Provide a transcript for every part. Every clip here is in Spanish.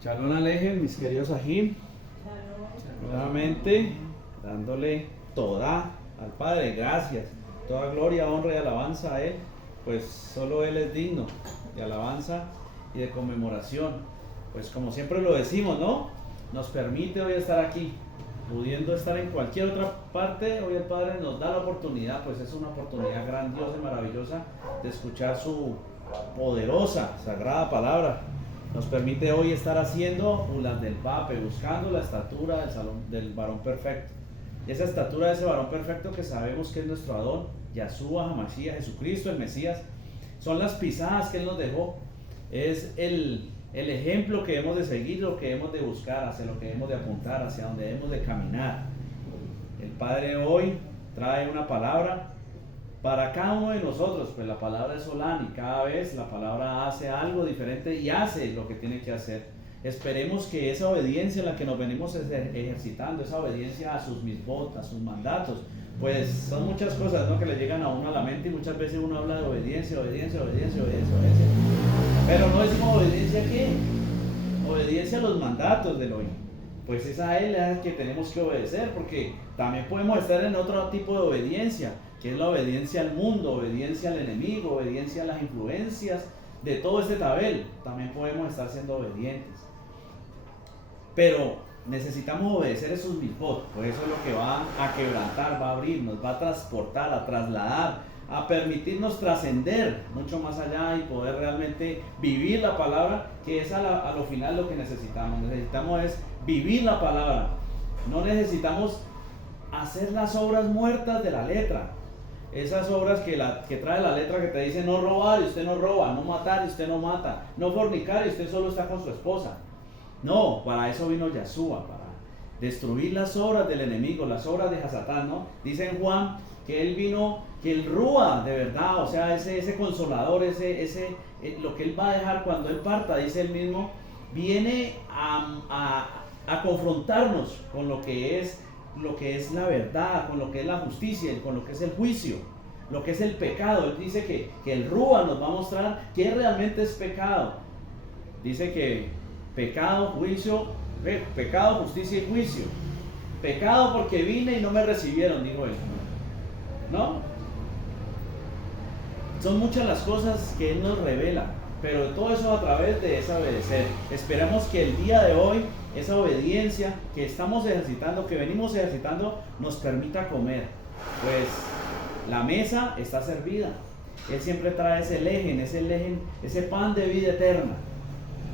Shalom Alejem, mis queridos Ajim, nuevamente dándole toda al Padre, gracias, toda gloria, honra y alabanza a Él, pues solo Él es digno de alabanza y de conmemoración. Pues como siempre lo decimos, ¿no? Nos permite hoy estar aquí, pudiendo estar en cualquier otra parte. Hoy el Padre nos da la oportunidad, pues es una oportunidad grandiosa y maravillosa de escuchar su poderosa, sagrada palabra. Nos permite hoy estar haciendo ulas del Pape, buscando la estatura del varón perfecto. Y esa estatura de ese varón perfecto que sabemos que es nuestro Adón, Yahshua, Hamashiach, Jesucristo, el Mesías, son las pisadas que Él nos dejó. Es el ejemplo que hemos de seguir, lo que hemos de buscar, hacia lo que hemos de apuntar, hacia donde debemos de caminar. El Padre hoy trae una palabra para cada uno de nosotros, pues la palabra es Olán y cada vez la palabra hace algo diferente y hace lo que tiene que hacer. Esperemos que esa obediencia en la que nos venimos ejercitando, esa obediencia a sus misbot, a sus mandatos, pues son muchas cosas, ¿no?, que le llegan a uno a la mente, y muchas veces uno habla de obediencia, obediencia, obediencia, obediencia, obediencia. Pero no decimos obediencia ¿a qué? Obediencia a los mandatos del hoy. Pues es a Él es que tenemos que obedecer, porque también podemos estar en otro tipo de obediencia, que es la obediencia al mundo, obediencia al enemigo, obediencia a las influencias de todo este tabel. También podemos estar siendo obedientes. Pero necesitamos obedecer esos mitzvot, pues eso es lo que va a quebrantar, va a abrir, nos va a transportar, a trasladar, a permitirnos trascender mucho más allá y poder realmente vivir la palabra, que es a lo final lo que necesitamos. Necesitamos es vivir la palabra. No necesitamos hacer las obras muertas de la letra. Esas obras que trae la letra que te dice no robar y usted no roba, no matar y usted no mata, no fornicar y usted solo está con su esposa. No, para eso vino Yahshua, para destruir las obras del enemigo, las obras de Hasatán, ¿no? Dice en Juan que él vino, que el Rúa de verdad, o sea, ese consolador, lo que él va a dejar cuando él parta, dice él mismo, viene a confrontarnos con lo que es la verdad, con lo que es la justicia, con lo que es el juicio, lo que es el pecado. Él dice que el Rúa nos va a mostrar qué realmente es pecado. Dice que pecado, justicia y juicio. Pecado porque vine y no me recibieron, dijo él, ¿no? Son muchas las cosas que Él nos revela, pero todo eso a través de ese obedecer. Esperamos que el día de hoy esa obediencia que estamos ejercitando, que venimos ejercitando, nos permita comer. Pues la mesa está servida. Él siempre trae ese lejen, ese pan de vida eterna.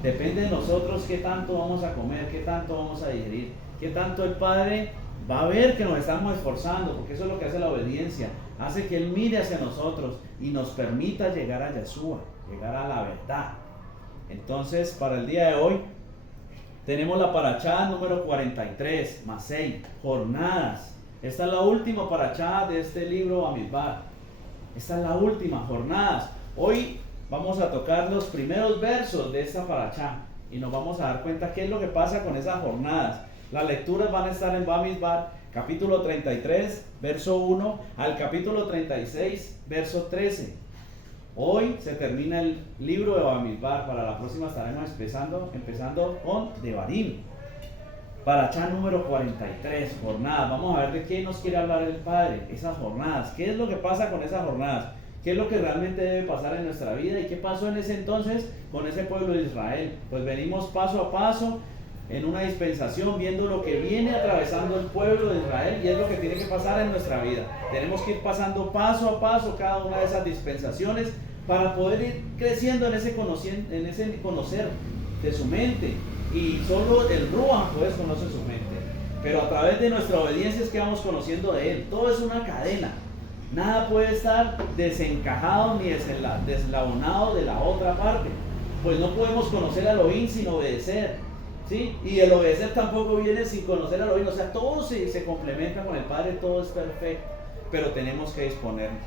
Depende de nosotros qué tanto vamos a comer, qué tanto vamos a digerir, qué tanto el Padre va a ver que nos estamos esforzando, porque eso es lo que hace la obediencia. Hace que Él mire hacia nosotros y nos permita llegar a Yahshua, llegar a la verdad. Entonces, para el día de hoy, tenemos la parachá número 43, Masei, jornadas. Esta es la última parachá de este libro Bamidbar. Esta es la última, jornadas. Hoy vamos a tocar los primeros versos de esta parachá y nos vamos a dar cuenta qué es lo que pasa con esas jornadas. Las lecturas van a estar en Bamidbar, capítulo 33, verso 1, al capítulo 36, verso 13. Hoy se termina el libro de Bamidbar. Para la próxima estaremos empezando con Devarim. Parachá número 43, jornadas. Vamos a ver de qué nos quiere hablar el Padre, esas jornadas. ¿Qué es lo que pasa con esas jornadas? ¿Qué es lo que realmente debe pasar en nuestra vida? ¿Y qué pasó en ese entonces con ese pueblo de Israel? Pues venimos paso a paso en una dispensación viendo lo que viene atravesando el pueblo de Israel, y es lo que tiene que pasar en nuestra vida. Tenemos que ir pasando paso a paso cada una de esas dispensaciones para poder ir creciendo en ese conocer de su mente. Y solo el Ruach pues conoce su mente, pero a través de nuestra obediencia es que vamos conociendo de Él. Todo es una cadena. Nada puede estar desencajado ni deslabonado de la otra parte. Pues no podemos conocer a Elohim sin obedecer, ¿sí? Y el obedecer tampoco viene sin conocer a Elohim. O sea, todo se complementa con el Padre, todo es perfecto. Pero tenemos que disponernos.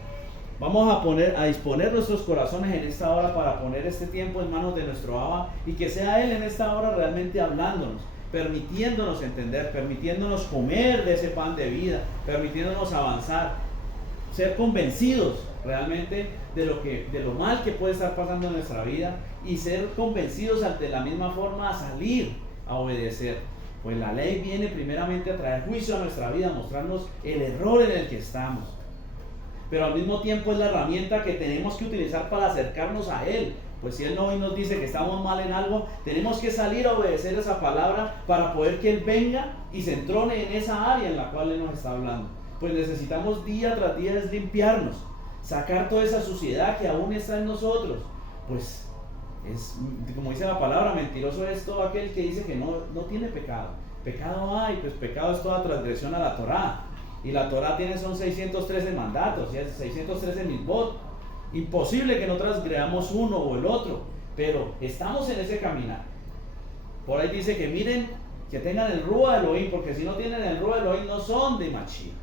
Vamos a disponer nuestros corazones en esta hora para poner este tiempo en manos de nuestro Abba, y que sea Él en esta hora realmente hablándonos, permitiéndonos entender, permitiéndonos comer de ese pan de vida, permitiéndonos avanzar, ser convencidos realmente de lo mal que puede estar pasando en nuestra vida y ser convencidos de la misma forma a salir a obedecer. Pues la ley viene primeramente a traer juicio a nuestra vida, a mostrarnos el error en el que estamos. Pero al mismo tiempo es la herramienta que tenemos que utilizar para acercarnos a Él. Pues si Él hoy nos dice que estamos mal en algo, tenemos que salir a obedecer esa palabra para poder que Él venga y se entrone en esa área en la cual Él nos está hablando. Pues necesitamos día tras día limpiarnos, sacar toda esa suciedad que aún está en nosotros. Pues es, como dice la palabra, mentiroso es todo aquel que dice que no tiene pecado. Pecado hay, pues pecado es toda transgresión a la Torá. Y la Torá son 613 mandatos, 613 mitzvot. Imposible que no transgredamos uno o el otro, pero estamos en ese caminar. Por ahí dice que miren, que tengan el Ruach Elohim, porque si no tienen el Ruach Elohim no son de Mashiach.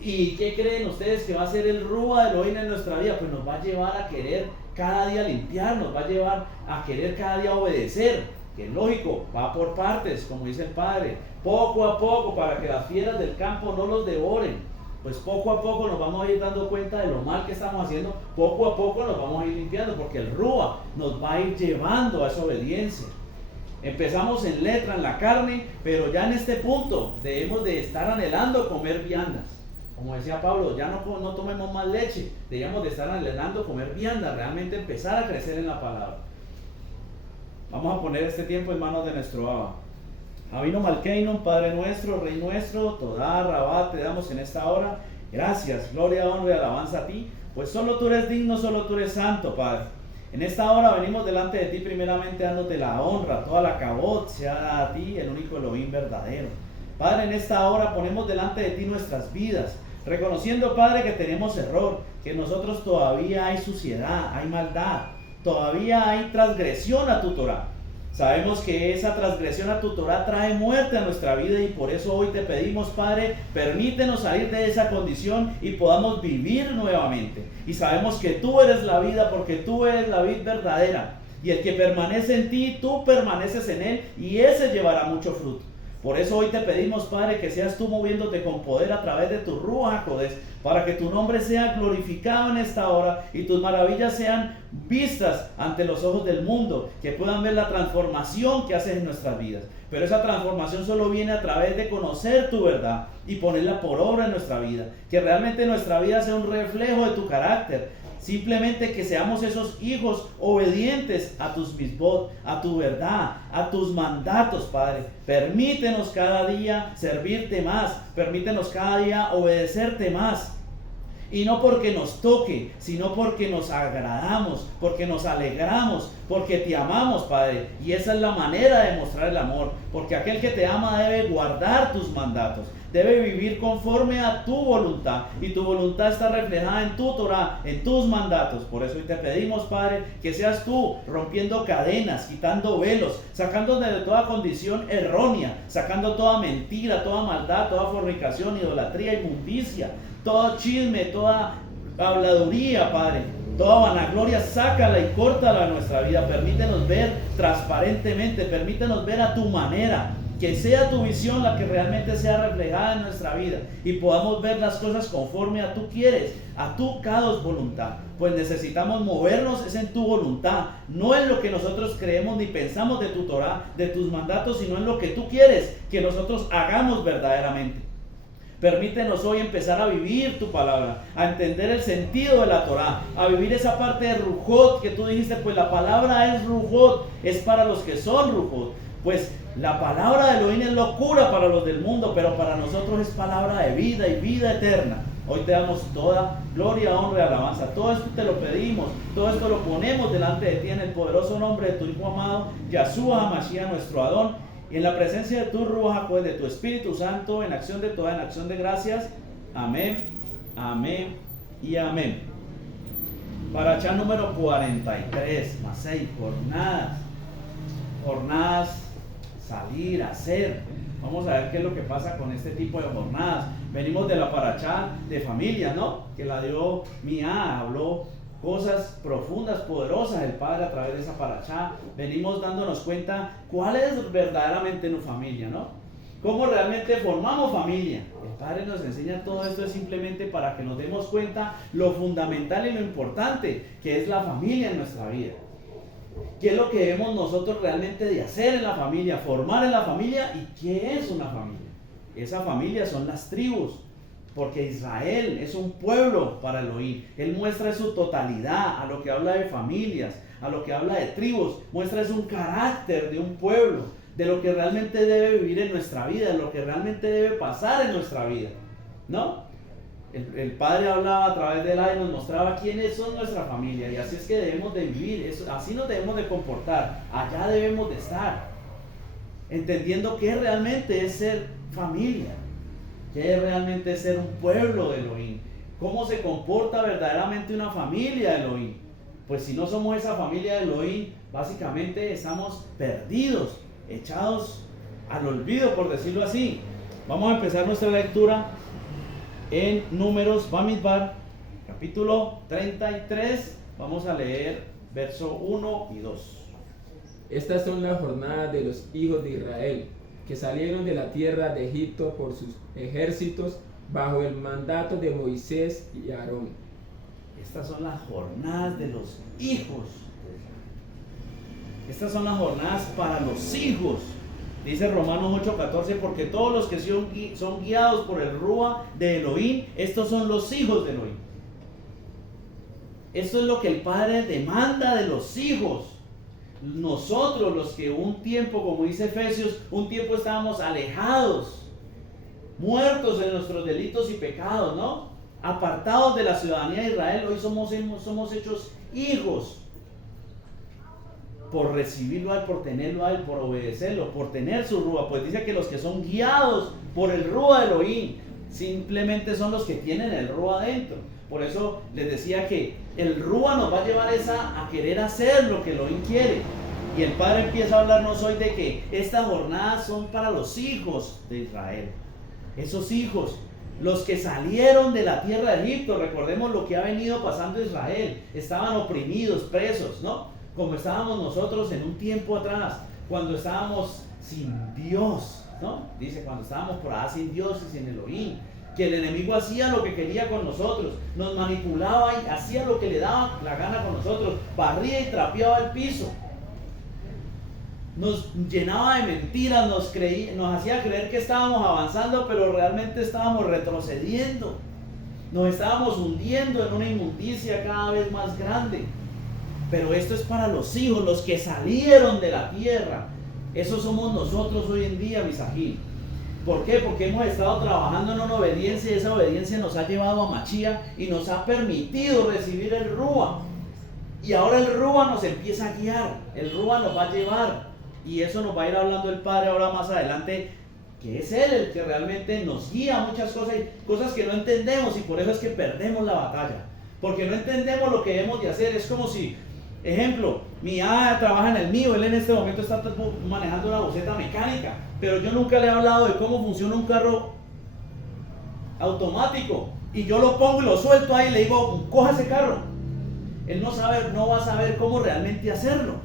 ¿Y qué creen ustedes que va a ser el Ruach Elohim en nuestra vida? Pues nos va a llevar a querer cada día limpiar, nos va a llevar a querer cada día obedecer, que es lógico, va por partes, como dice el Padre, poco a poco, para que las fieras del campo no los devoren. Pues poco a poco nos vamos a ir dando cuenta de lo mal que estamos haciendo, poco a poco nos vamos a ir limpiando, porque el Ruach nos va a ir llevando a esa obediencia. Empezamos en letra, en la carne, pero ya en este punto debemos de estar anhelando comer viandas. Como decía Pablo, ya no tomemos más leche, debemos de estar anhelando comer viandas, realmente empezar a crecer en la palabra. Vamos a poner este tiempo en manos de nuestro Abba. Avinu Malkeinu, Padre nuestro, Rey nuestro, Todá, Rabá, te damos en esta hora. Gracias, gloria, honra y alabanza a ti, pues solo tú eres digno, solo tú eres santo, Padre. En esta hora venimos delante de ti primeramente dándote la honra, toda la cabot sea dada a ti, el único Elohim verdadero. Padre, en esta hora ponemos delante de ti nuestras vidas, reconociendo, Padre, que tenemos error, que en nosotros todavía hay suciedad, hay maldad, todavía hay transgresión a tu Torah. Sabemos que esa transgresión a tu Torah trae muerte a nuestra vida y por eso hoy te pedimos, Padre, permítenos salir de esa condición y podamos vivir nuevamente. Y sabemos que tú eres la vida porque tú eres la vid verdadera. Y el que permanece en ti, tú permaneces en él y ese llevará mucho fruto. Por eso hoy te pedimos, Padre, que seas tú moviéndote con poder a través de tu Ruach HaKodesh, para que tu nombre sea glorificado en esta hora y tus maravillas sean vistas ante los ojos del mundo, que puedan ver la transformación que haces en nuestras vidas. Pero esa transformación solo viene a través de conocer tu verdad y ponerla por obra en nuestra vida. Que realmente nuestra vida sea un reflejo de tu carácter. Simplemente que seamos esos hijos obedientes a tus mitzvot, a tu verdad, a tus mandatos, Padre. Permítenos cada día servirte más. Permítenos cada día obedecerte más. Y no porque nos toque, sino porque nos agradamos, porque nos alegramos, porque te amamos, Padre. Y esa es la manera de mostrar el amor. Porque aquel que te ama debe guardar tus mandatos. Debe vivir conforme a tu voluntad. Y tu voluntad está reflejada en tu Torah, en tus mandatos. Por eso hoy te pedimos, Padre, que seas tú rompiendo cadenas, quitando velos, sacándonos de toda condición errónea, sacando toda mentira, toda maldad, toda fornicación, idolatría, inmundicia, todo chisme, toda habladuría, Padre. Toda vanagloria, sácala y córtala de nuestra vida. Permítenos ver transparentemente, permítenos ver a tu manera. Que sea tu visión la que realmente sea reflejada en nuestra vida y podamos ver las cosas conforme a tú quieres, a tu Kadosh voluntad. Pues necesitamos movernos es en tu voluntad, no en lo que nosotros creemos ni pensamos de tu Torah, de tus mandatos, sino en lo que tú quieres que nosotros hagamos verdaderamente. Permítenos hoy empezar a vivir tu palabra, a entender el sentido de la Torah, a vivir esa parte de Rujot que tú dijiste, pues la palabra es Rujot, es para los que son Rujot. Pues la palabra de Elohim es locura para los del mundo, pero para nosotros es palabra de vida y vida eterna. Hoy te damos toda gloria, honra y alabanza. Todo esto te lo pedimos, todo esto lo ponemos delante de ti en el poderoso nombre de tu Hijo amado, Yahshua HaMashiach, nuestro Adón, y en la presencia de tu Ruach HaKodesh, de tu Espíritu Santo, en acción de toda, en acción de gracias. Amén, amén y amén. Parashá número 43, Masei, jornadas, salir, hacer. Vamos a ver qué es lo que pasa con este tipo de jornadas. Venimos de la parashá de familia, ¿no? Que la dio Mía, habló cosas profundas, poderosas el Padre a través de esa parashá. Venimos dándonos cuenta cuál es verdaderamente tu familia, ¿no? ¿Cómo realmente formamos familia? El Padre nos enseña todo esto es simplemente para que nos demos cuenta lo fundamental y lo importante que es la familia en nuestra vida. ¿Qué es lo que debemos nosotros realmente de hacer en la familia? Formar en la familia. ¿Y qué es una familia? Esa familia son las tribus. Porque Israel es un pueblo para Elohim. Él muestra su totalidad a lo que habla de familias, a lo que habla de tribus. Muestra es un carácter de un pueblo, de lo que realmente debe vivir en nuestra vida, de lo que realmente debe pasar en nuestra vida, ¿no? El Padre hablaba a través de él y nos mostraba quiénes son nuestra familia, y así es que debemos de vivir, así nos debemos de comportar, allá debemos de estar, entendiendo qué realmente es ser familia, qué es realmente ser un pueblo de Elohim, cómo se comporta verdaderamente una familia de Elohim. Pues si no somos esa familia de Elohim, básicamente estamos perdidos, echados al olvido, por decirlo así. Vamos a empezar nuestra lectura en Números Bamidbar, capítulo 33. Vamos a leer verso 1 y 2. Estas son las jornadas de los hijos de Israel, que salieron de la tierra de Egipto por sus ejércitos, bajo el mandato de Moisés y Aarón. Estas son las jornadas de los hijos. Estas son las jornadas para los hijos. Dice Romanos 8:14, porque todos los que son guiados por el Rúa de Elohim, estos son los hijos de Elohim. Esto es lo que el Padre demanda de los hijos. Nosotros, los que un tiempo, como dice Efesios, un tiempo estábamos alejados, muertos en nuestros delitos y pecados, ¿no? Apartados de la ciudadanía de Israel, hoy somos hechos hijos. Por recibirlo a él, por tenerlo a él, por obedecerlo, por tener su Rúa. Pues dice que los que son guiados por el Rúa de Elohim, simplemente son los que tienen el Rúa adentro. Por eso les decía que el Rúa nos va a llevar a querer hacer lo que Elohim quiere. Y el Padre empieza a hablarnos hoy de que estas jornadas son para los hijos de Israel. Esos hijos, los que salieron de la tierra de Egipto. Recordemos lo que ha venido pasando Israel. Estaban oprimidos, presos, ¿no? Como estábamos nosotros en un tiempo atrás, cuando estábamos sin Dios, ¿no? Dice, cuando estábamos por allá sin Dios y sin Elohim, que el enemigo hacía lo que quería con nosotros, nos manipulaba y hacía lo que le daba la gana con nosotros, barría y trapeaba el piso, nos llenaba de mentiras, nos hacía creer que estábamos avanzando, pero realmente estábamos retrocediendo, nos estábamos hundiendo en una inmundicia cada vez más grande. Pero esto es para los hijos, los que salieron de la tierra. Esos somos nosotros hoy en día, Misajín. ¿Por qué? Porque hemos estado trabajando en una obediencia y esa obediencia nos ha llevado a Machía y nos ha permitido recibir el Rúa. Y ahora el Rúa nos empieza a guiar, el Rúa nos va a llevar. Y eso nos va a ir hablando el Padre ahora más adelante, que es Él el que realmente nos guía a muchas cosas que no entendemos, y por eso es que perdemos la batalla. Porque no entendemos lo que debemos de hacer. Es como si... Ejemplo, mi hija trabaja en el mío, él en este momento está manejando una bicicleta mecánica, pero yo nunca le he hablado de cómo funciona un carro automático, y yo lo pongo y lo suelto ahí y le digo, coja ese carro. Él no va a saber cómo realmente hacerlo.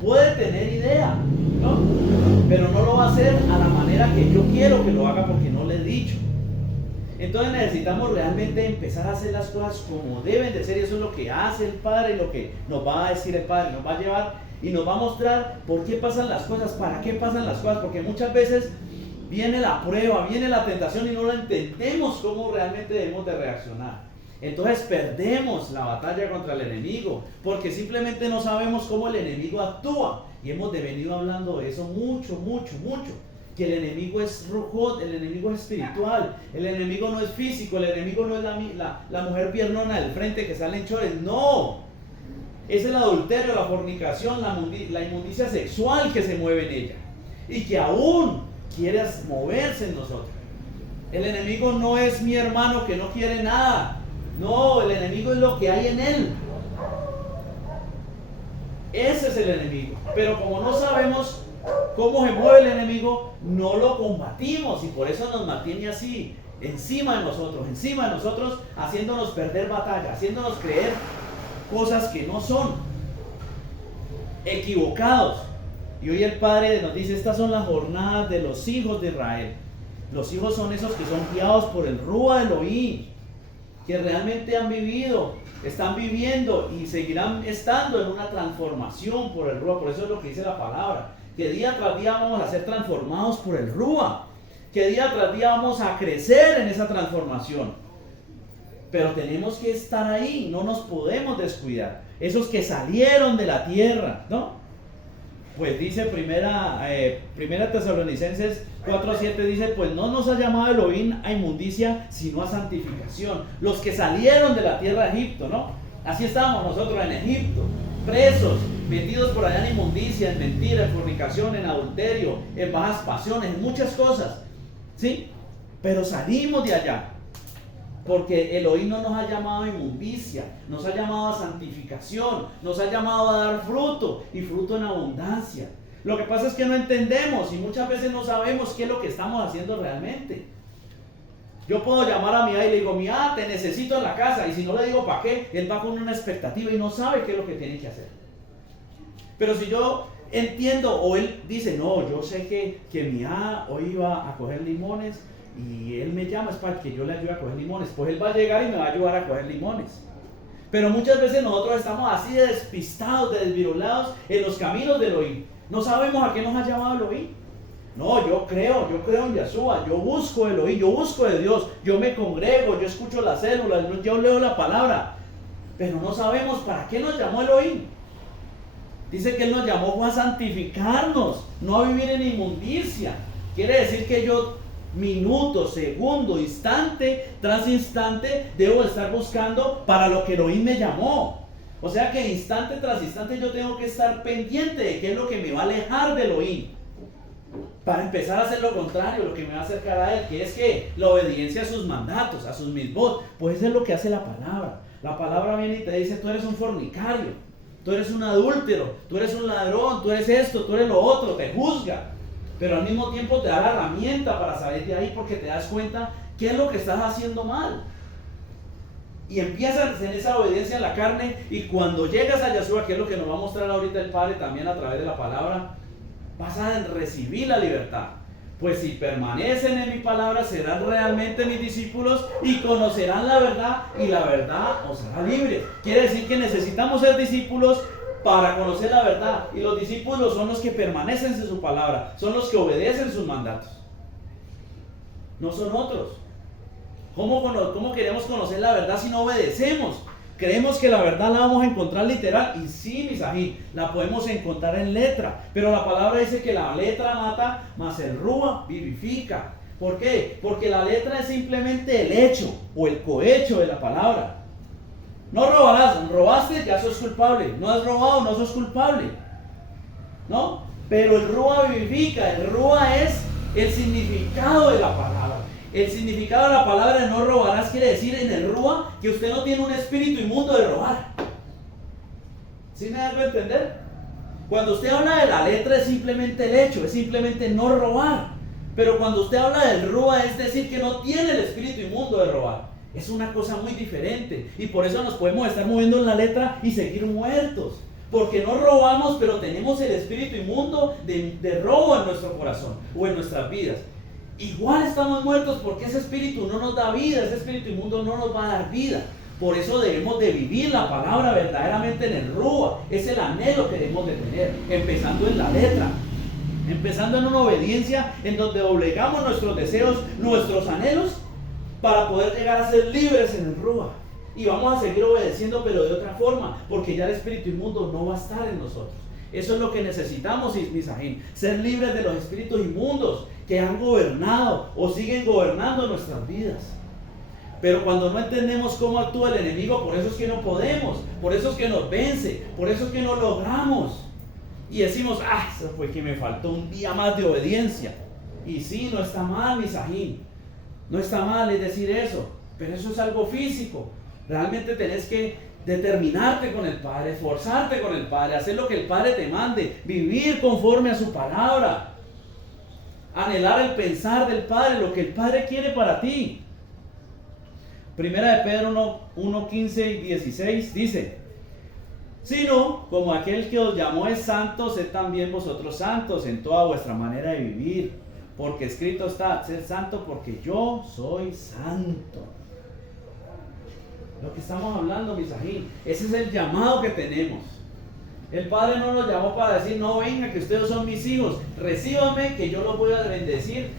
Puede tener idea, ¿no? Pero no lo va a hacer a la manera que yo quiero que lo haga, porque no le he dicho. Entonces necesitamos realmente empezar a hacer las cosas como deben de ser, y eso es lo que hace el Padre, lo que nos va a decir el Padre, nos va a llevar y nos va a mostrar por qué pasan las cosas, para qué pasan las cosas, porque muchas veces viene la prueba, viene la tentación y no lo entendemos cómo realmente debemos de reaccionar. Entonces perdemos la batalla contra el enemigo, porque simplemente no sabemos cómo el enemigo actúa, y hemos venido hablando de eso mucho. Que el enemigo es rujot, el enemigo es espiritual, el enemigo no es físico, el enemigo no es la mujer piernona del frente que sale en chores, no, es el adulterio, la fornicación, la inmundicia sexual que se mueve en ella y que aún quiere moverse en nosotros. El enemigo no es mi hermano que no quiere nada, no, el enemigo es lo que hay en él. Ese es el enemigo, pero como no sabemos cómo se mueve el enemigo, no lo combatimos, y por eso nos mantiene así, encima de nosotros, haciéndonos perder batalla, haciéndonos creer cosas que no son, equivocados. Y hoy el Padre nos dice, estas son las jornadas de los hijos de Israel. Los hijos son esos que son guiados por el Rúa Elohim, que realmente han vivido, están viviendo y seguirán estando en una transformación por el Rúa. Por eso es lo que dice la palabra, que día tras día vamos a ser transformados por el Rúa, que día tras día vamos a crecer en esa transformación. Pero tenemos que estar ahí, no nos podemos descuidar. Esos que salieron de la tierra, ¿no? Pues dice primera Tesalonicenses 4:7, dice, pues no nos ha llamado Elohim a inmundicia, sino a santificación. Los que salieron de la tierra de Egipto, ¿no? Así estamos nosotros en Egipto, presos, metidos por allá en inmundicia, en mentira, en fornicación, en adulterio, en bajas pasiones, en muchas cosas, ¿sí? Pero salimos de allá. Porque Elohim no nos ha llamado a inmundicia, nos ha llamado a santificación, nos ha llamado a dar fruto y fruto en abundancia. Lo que pasa es que no entendemos y muchas veces no sabemos qué es lo que estamos haciendo realmente. Yo puedo llamar a mi hija y le digo, mi hija, te necesito en la casa, y si no le digo para qué, él va con una expectativa y no sabe qué es lo que tiene que hacer. Pero si yo entiendo, o él dice, no, yo sé que mi hija hoy iba a coger limones, y él me llama es para que yo le ayude a coger limones, pues él va a llegar y me va a ayudar a coger limones. Pero muchas veces nosotros estamos así de despistados, de desvirulados en los caminos de Elohim. No sabemos a qué nos ha llamado Elohim. No, yo creo en Yeshua, yo busco Elohim, yo busco de Dios, yo me congrego, yo escucho las células, yo leo la palabra, pero no sabemos para qué nos llamó Elohim. Dice que Él nos llamó a santificarnos, no a vivir en inmundicia. Quiere decir que yo minuto, segundo, instante tras instante debo estar buscando para lo que Elohim me llamó. O sea que instante tras instante yo tengo que estar pendiente de qué es lo que me va a alejar de Elohim, para empezar a hacer lo contrario, lo que me va a acercar a Él, que es que la obediencia a sus mandatos, a sus mitzvot. Pues eso es lo que hace la palabra. La palabra viene y te dice, tú eres un fornicario, tú eres un adúltero, tú eres un ladrón, tú eres esto, tú eres lo otro, te juzga. Pero al mismo tiempo te da la herramienta para salir de ahí, porque te das cuenta qué es lo que estás haciendo mal. Y empiezas en esa obediencia en la carne, y cuando llegas a Yeshua, que es lo que nos va a mostrar ahorita el Padre también a través de la palabra, vas a recibir la libertad. Pues si permanecen en mi palabra, serán realmente mis discípulos y conocerán la verdad, y la verdad os hará libres. Quiere decir que necesitamos ser discípulos para conocer la verdad, y los discípulos son los que permanecen en su palabra, son los que obedecen sus mandatos, no son otros. ¿Cómo queremos conocer la verdad si no obedecemos? Creemos que la verdad la vamos a encontrar literal, y sí, misají, la podemos encontrar en letra, pero la palabra dice que la letra mata, mas el rúa vivifica. ¿Por qué? Porque la letra es simplemente el hecho o el cohecho de la palabra. No robarás, robaste, ya sos culpable. No has robado, no sos culpable, ¿no? Pero el rúa vivifica. El rúa es el significado de la palabra. El significado de la palabra de no robarás quiere decir en el rúa que usted no tiene un espíritu inmundo de robar. ¿Sí me hago entender? Cuando usted habla de la letra es simplemente el hecho, es simplemente no robar. Pero cuando usted habla del rúa es decir que no tiene el espíritu inmundo de robar. Es una cosa muy diferente, y por eso nos podemos estar moviendo en la letra y seguir muertos, porque no robamos, pero tenemos el espíritu inmundo de robo en nuestro corazón o en nuestras vidas. Igual estamos muertos porque ese espíritu no nos da vida, ese espíritu inmundo no nos va a dar vida. Por eso debemos de vivir la palabra verdaderamente en el rúa. Es el anhelo que debemos de tener, empezando en la letra, empezando en una obediencia en donde doblegamos nuestros deseos, nuestros anhelos, para poder llegar a ser libres en el rúa. Y vamos a seguir obedeciendo, pero de otra forma, porque ya el espíritu inmundo no va a estar en nosotros. Eso es lo que necesitamos, Misajín, ser libres de los espíritus inmundos que han gobernado o siguen gobernando nuestras vidas. Pero cuando no entendemos cómo actúa el enemigo, por eso es que no podemos, por eso es que nos vence, por eso es que no logramos. Y decimos, eso fue que me faltó un día más de obediencia. Y sí, no está mal, Misajín. No está mal es decir eso, pero eso es algo físico. Realmente tenés que determinarte con el Padre, esforzarte con el Padre, hacer lo que el Padre te mande, vivir conforme a su palabra, anhelar el pensar del Padre, lo que el Padre quiere para ti. Primera de Pedro 1, 15 y 16 dice: sino como aquel que os llamó es santo, sed también vosotros santos en toda vuestra manera de vivir, porque escrito está, sed santo porque yo soy santo. Lo que estamos hablando, Misajín, ese es el llamado que tenemos. El Padre no nos llamó para decir, no, venga, que ustedes son mis hijos, recíbanme, que yo los voy a bendecir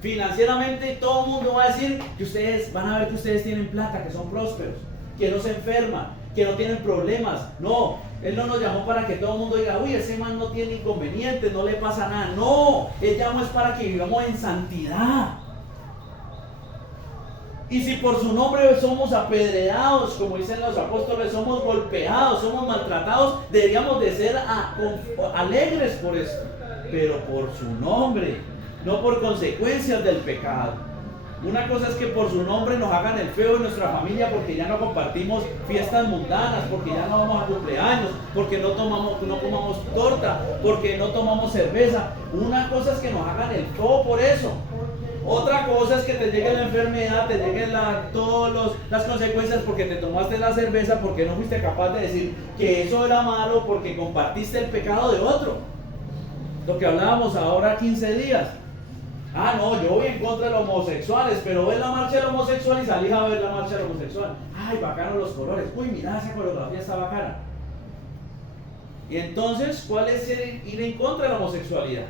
financieramente. Todo el mundo va a decir que ustedes van a ver que ustedes tienen plata, que son prósperos, que no se enferman, que no tienen problemas. No, Él no nos llamó para que todo el mundo diga, uy, ese man no tiene inconvenientes, no le pasa nada. No, Él llamó es para que vivamos en santidad. Y si por su nombre somos apedreados, como dicen los apóstoles, somos golpeados, somos maltratados, deberíamos de ser alegres por esto, pero por su nombre, no por consecuencias del pecado. Una cosa es que por su nombre nos hagan el feo en nuestra familia porque ya no compartimos fiestas mundanas, porque ya no vamos a cumpleaños, porque no comamos torta, porque no tomamos cerveza. Una cosa es que nos hagan el feo por eso. Otra cosa es que te llegue la enfermedad, te lleguen todas las consecuencias porque te tomaste la cerveza, porque no fuiste capaz de decir que eso era malo, porque compartiste el pecado de otro. Lo que hablábamos ahora 15 días. Ah, no, yo voy en contra de los homosexuales, pero ves la marcha del homosexual y salís a ver la marcha del homosexual. Ay, bacano los colores. Uy, mira, esa coreografía está bacana. Y entonces, ¿cuál es ir en contra de la homosexualidad?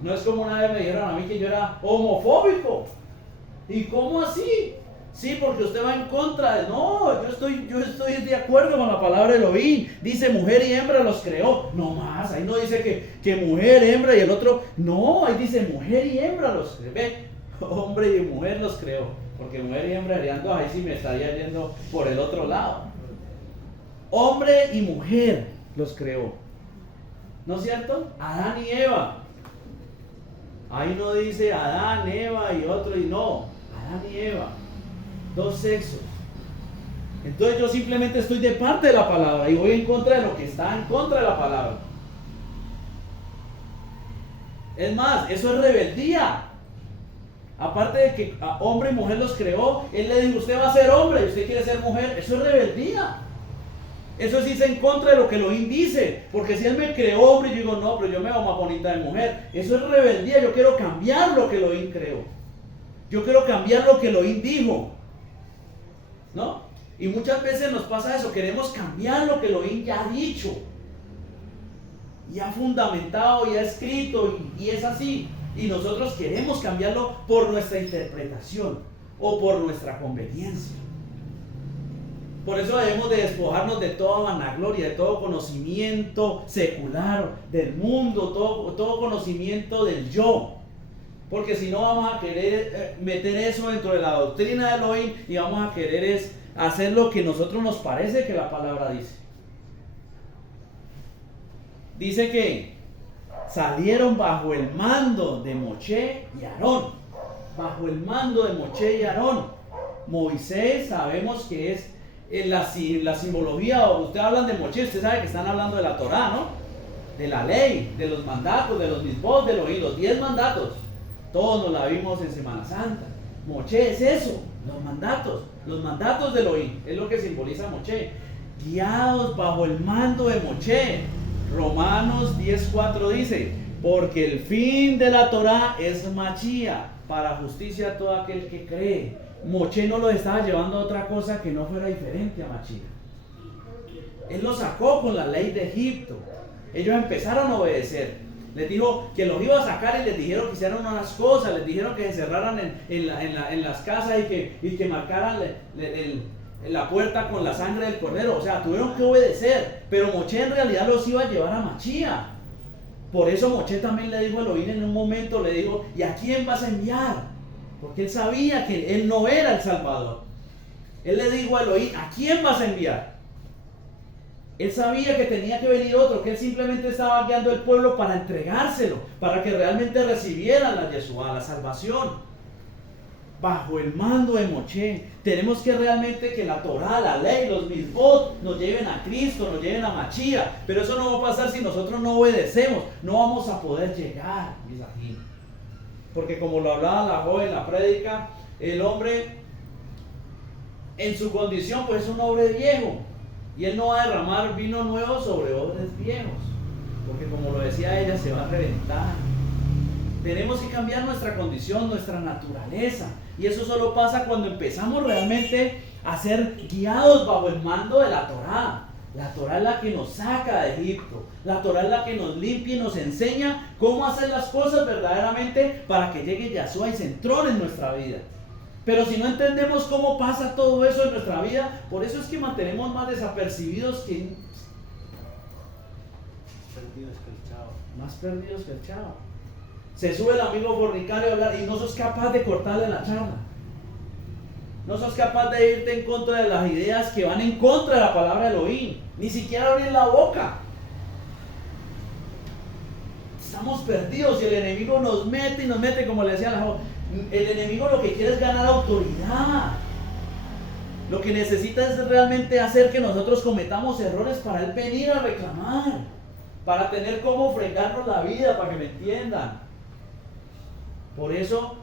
No es como una vez me dijeron a mí que yo era homofóbico. ¿Y cómo así? Sí, porque usted va en contra de... No, yo estoy de acuerdo con la palabra de Elohim. Dice mujer y hembra los creó. No más, ahí no dice que mujer, hembra y el otro... No, ahí dice mujer y hembra los creó. Ve, hombre y mujer los creó. Porque mujer y hembra serían dos, ahí sí me estaría yendo por el otro lado. Hombre y mujer los creó. ¿No es cierto? Adán y Eva. Ahí no dice Adán, Eva y otro, y no, Adán y Eva, dos sexos. Entonces yo simplemente estoy de parte de la palabra y voy en contra de lo que está en contra de la palabra. Es más, eso es rebeldía. Aparte de que a hombre y mujer los creó, Él le dijo, usted va a ser hombre y usted quiere ser mujer. Eso es rebeldía. Eso sí es en contra de lo que Elohim dice. Porque si Él me creó hombre, yo digo, no, pero yo me veo más bonita de mujer. Eso es rebeldía. Yo quiero cambiar lo que Elohim creó. Yo quiero cambiar lo que Elohim dijo. ¿No? Y muchas veces nos pasa eso. Queremos cambiar lo que Elohim ya ha dicho. Y ha fundamentado, y ha escrito, y es así. Y nosotros queremos cambiarlo por nuestra interpretación o por nuestra conveniencia. Por eso debemos de despojarnos de toda vanagloria, de todo conocimiento secular, del mundo, todo conocimiento del yo. Porque si no vamos a querer meter eso dentro de la doctrina de Elohim y vamos a querer hacer lo que a nosotros nos parece que la palabra dice. Dice que salieron bajo el mando de Moshe y Aarón. Bajo el mando de Moshe y Aarón. Moisés sabemos que es la simbología. Usted hablan de Moshe, usted sabe que están hablando de la Torá, ¿no? De la ley, de los mandatos, de los mitzvot, de los 10 mandatos. Todos nos la vimos en Semana Santa. Moshe es eso, los mandatos de Elohim, es lo que simboliza Moshe. Guiados bajo el mando de Moshe. Romanos 10:4 dice, porque el fin de la Torá es Mashiach, para justicia a todo aquel que cree. Moshe no lo estaba llevando a otra cosa que no fuera diferente a Mashiach. Él lo sacó con la ley de Egipto. Ellos empezaron a obedecer. Les dijo que los iba a sacar y les dijeron que hicieran unas cosas. Les dijeron que se encerraran en las casas y que marcaran la puerta con la sangre del cordero. O sea, tuvieron que obedecer. Pero Moshe en realidad los iba a llevar a Mashiach. Por eso Moshe también le dijo a Elohim en un momento, le dijo, ¿y a quién vas a enviar? Porque él sabía que él no era el Salvador. Él le dijo a Elohim, ¿a quién vas a enviar? Él sabía que tenía que venir otro, que él simplemente estaba guiando al pueblo para entregárselo, para que realmente recibieran la Yeshua, la salvación. Bajo el mando de Moshe, tenemos que realmente que la Torá, la ley, los mitzvot nos lleven a Cristo, nos lleven a Mashiach. Pero eso no va a pasar si nosotros no obedecemos. No vamos a poder llegar, mis amigos. Porque como lo hablaba la joven en la prédica, el hombre en su condición pues es un hombre viejo. Y Él no va a derramar vino nuevo sobre odres viejos, porque como lo decía ella, se va a reventar. Tenemos que cambiar nuestra condición, nuestra naturaleza. Y eso solo pasa cuando empezamos realmente a ser guiados bajo el mando de la Torá. La Torá es la que nos saca de Egipto. La Torá es la que nos limpia y nos enseña cómo hacer las cosas verdaderamente para que llegue Yahshua y se entrone en nuestra vida. Pero si no entendemos cómo pasa todo eso en nuestra vida, por eso es que mantenemos más desapercibidos que... Más perdidos que el chavo. Se sube el amigo fornicario a hablar y no sos capaz de cortarle la charla. No sos capaz de irte en contra de las ideas que van en contra de la palabra de Elohim. Ni siquiera abrir la boca. Estamos perdidos y el enemigo nos mete, como le decía la joven. El enemigo lo que quiere es ganar autoridad. Lo que necesita es realmente hacer que nosotros cometamos errores para él venir a reclamar. Para tener cómo fregarnos la vida, para que me entiendan. Por eso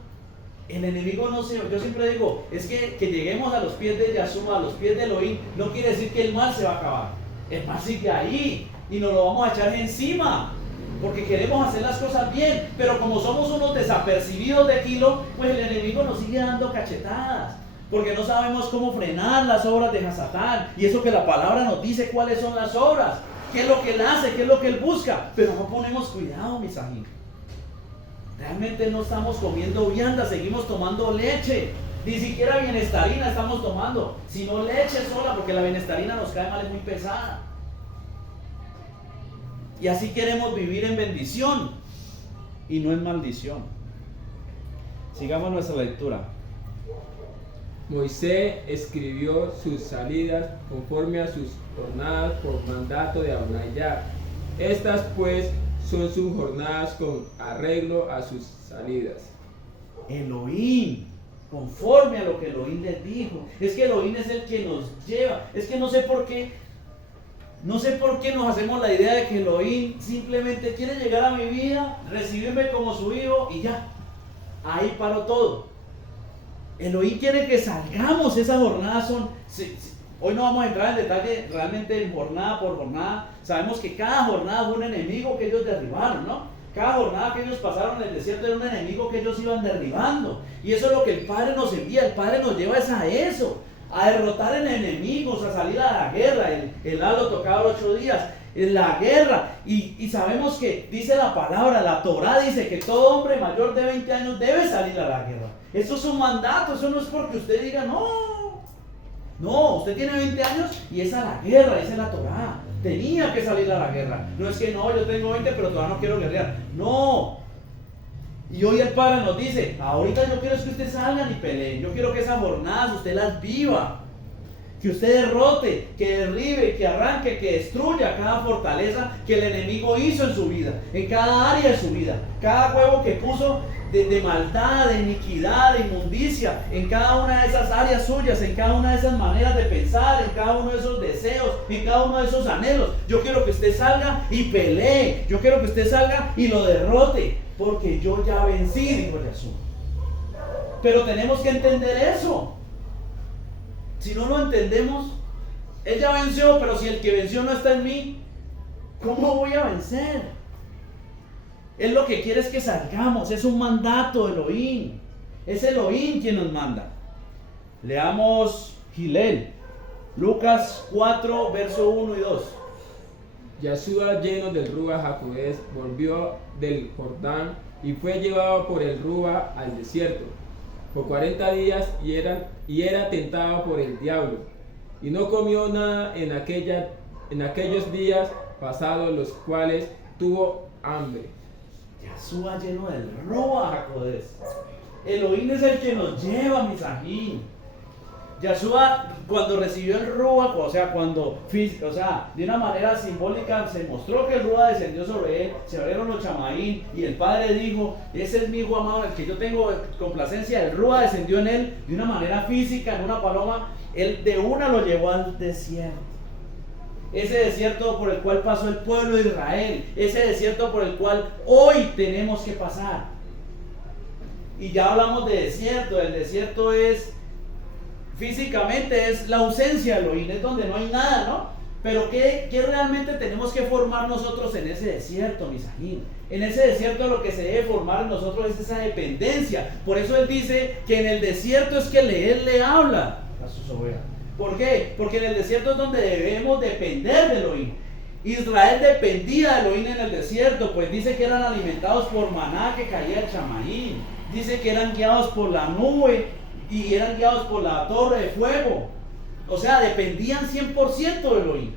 el enemigo no se... Yo siempre digo, es que lleguemos a los pies de Yahshua, a los pies de Elohim, no quiere decir que el mal se va a acabar. El mal sigue ahí y nos lo vamos a echar encima, porque queremos hacer las cosas bien, pero como somos unos desapercibidos de kilo, pues el enemigo nos sigue dando cachetadas, porque no sabemos cómo frenar las obras de Hasatán, y eso que la palabra nos dice cuáles son las obras, qué es lo que él hace, qué es lo que él busca, pero no ponemos cuidado, mis amigos. Realmente no estamos comiendo vianda, seguimos tomando leche. Ni siquiera bienestarina estamos tomando, sino leche sola, porque la bienestarina nos cae mal, es muy pesada. Y así queremos vivir en bendición y no en maldición. Sigamos nuestra lectura. Moisés escribió sus salidas conforme a sus jornadas por mandato de Adonai. Estas pues son sus jornadas con arreglo a sus salidas. Elohim, conforme a lo que Elohim les dijo. Es que Elohim es el que nos lleva. Es que no sé por qué nos hacemos la idea de que Elohim simplemente quiere llegar a mi vida, recibirme como su hijo y ya. Ahí paró todo. Elohim quiere que salgamos. Esas jornadas son... Hoy no vamos a entrar en detalle realmente en jornada por jornada. Sabemos que cada jornada fue un enemigo que ellos derribaron, ¿no? Cada jornada que ellos pasaron en el desierto era un enemigo que ellos iban derribando. Y eso es lo que el Padre nos envía. El Padre nos lleva a eso, a derrotar en enemigos, a salir a la guerra. El halo tocaba 8 días. En la guerra. Y sabemos que dice la palabra, la Torá dice que todo hombre mayor de 20 años debe salir a la guerra. Eso es un mandato. Eso no es porque usted diga no, usted tiene 20 años y es a la guerra, dice la Torá. Tenía que salir a la guerra. No es que no, yo tengo 20 pero todavía no quiero guerrear. No. Y hoy el Padre nos dice, ahorita yo quiero es que usted salgan y peleen. Yo quiero que esas jornadas usted las viva. Que usted derrote, que derribe, que arranque, que destruya cada fortaleza que el enemigo hizo en su vida. En cada área de su vida. Cada huevo que puso de maldad, de iniquidad, de inmundicia, en cada una de esas áreas suyas, en cada una de esas maneras de pensar, en cada uno de esos deseos, en cada uno de esos anhelos. Yo quiero que usted salga y pelee, yo quiero que usted salga y lo derrote, porque yo ya vencí, dijo Jesús. Pero tenemos que entender eso. Si no lo entendemos, él ya venció, pero si el que venció no está en mí, ¿cómo voy a vencer? Él lo que quiere es que salgamos, es un mandato de Elohim. Es Elohim quien nos manda. Leamos Gilel, Lucas 4, verso 1 y 2. Yahshua, lleno del Ruach HaKodesh, volvió del Jordán y fue llevado por el Ruach al desierto por 40 días y era tentado por el diablo. Y no comió nada en aquellos días pasados, los cuales tuvo hambre. Yahshua lleno del Ruach HaKodesh. Elohim es el que nos lleva, Misajín. Yahshua, cuando recibió el Ruach, de una manera simbólica se mostró que el Ruach descendió sobre él, se abrieron los chamaín y el Padre dijo, ese es mi hijo amado, el que yo tengo complacencia. El Ruach descendió en él de una manera física, en una paloma. Él de una lo llevó al desierto. Ese desierto por el cual pasó el pueblo de Israel, ese desierto por el cual hoy tenemos que pasar. Y ya hablamos de desierto. El desierto es, físicamente es la ausencia de Elohim, es donde no hay nada, ¿no? Pero ¿qué realmente tenemos que formar nosotros en ese desierto, Misajín? En ese desierto lo que se debe formar en nosotros es esa dependencia. Por eso él dice que en el desierto es que él le habla a sus ovejas. ¿Por qué? Porque en el desierto es donde debemos depender de Elohim. Israel dependía de Elohim en el desierto, pues dice que eran alimentados por maná que caía de Chamaín. Dice que eran guiados por la nube y eran guiados por la torre de fuego. O sea, dependían 100% de Elohim.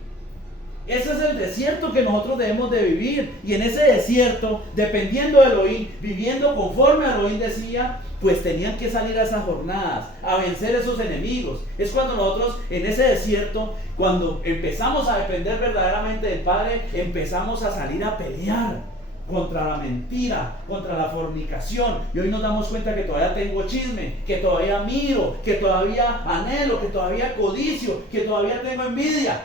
Ese es el desierto que nosotros debemos de vivir. Y en ese desierto, dependiendo de Elohim, viviendo conforme a Elohim decía, pues tenían que salir a esas jornadas, a vencer esos enemigos. Es cuando nosotros en ese desierto, cuando empezamos a depender verdaderamente del Padre, empezamos a salir a pelear contra la mentira, contra la fornicación. Y hoy nos damos cuenta que todavía tengo chisme, que todavía miro, que todavía anhelo, que todavía codicio, que todavía tengo envidia.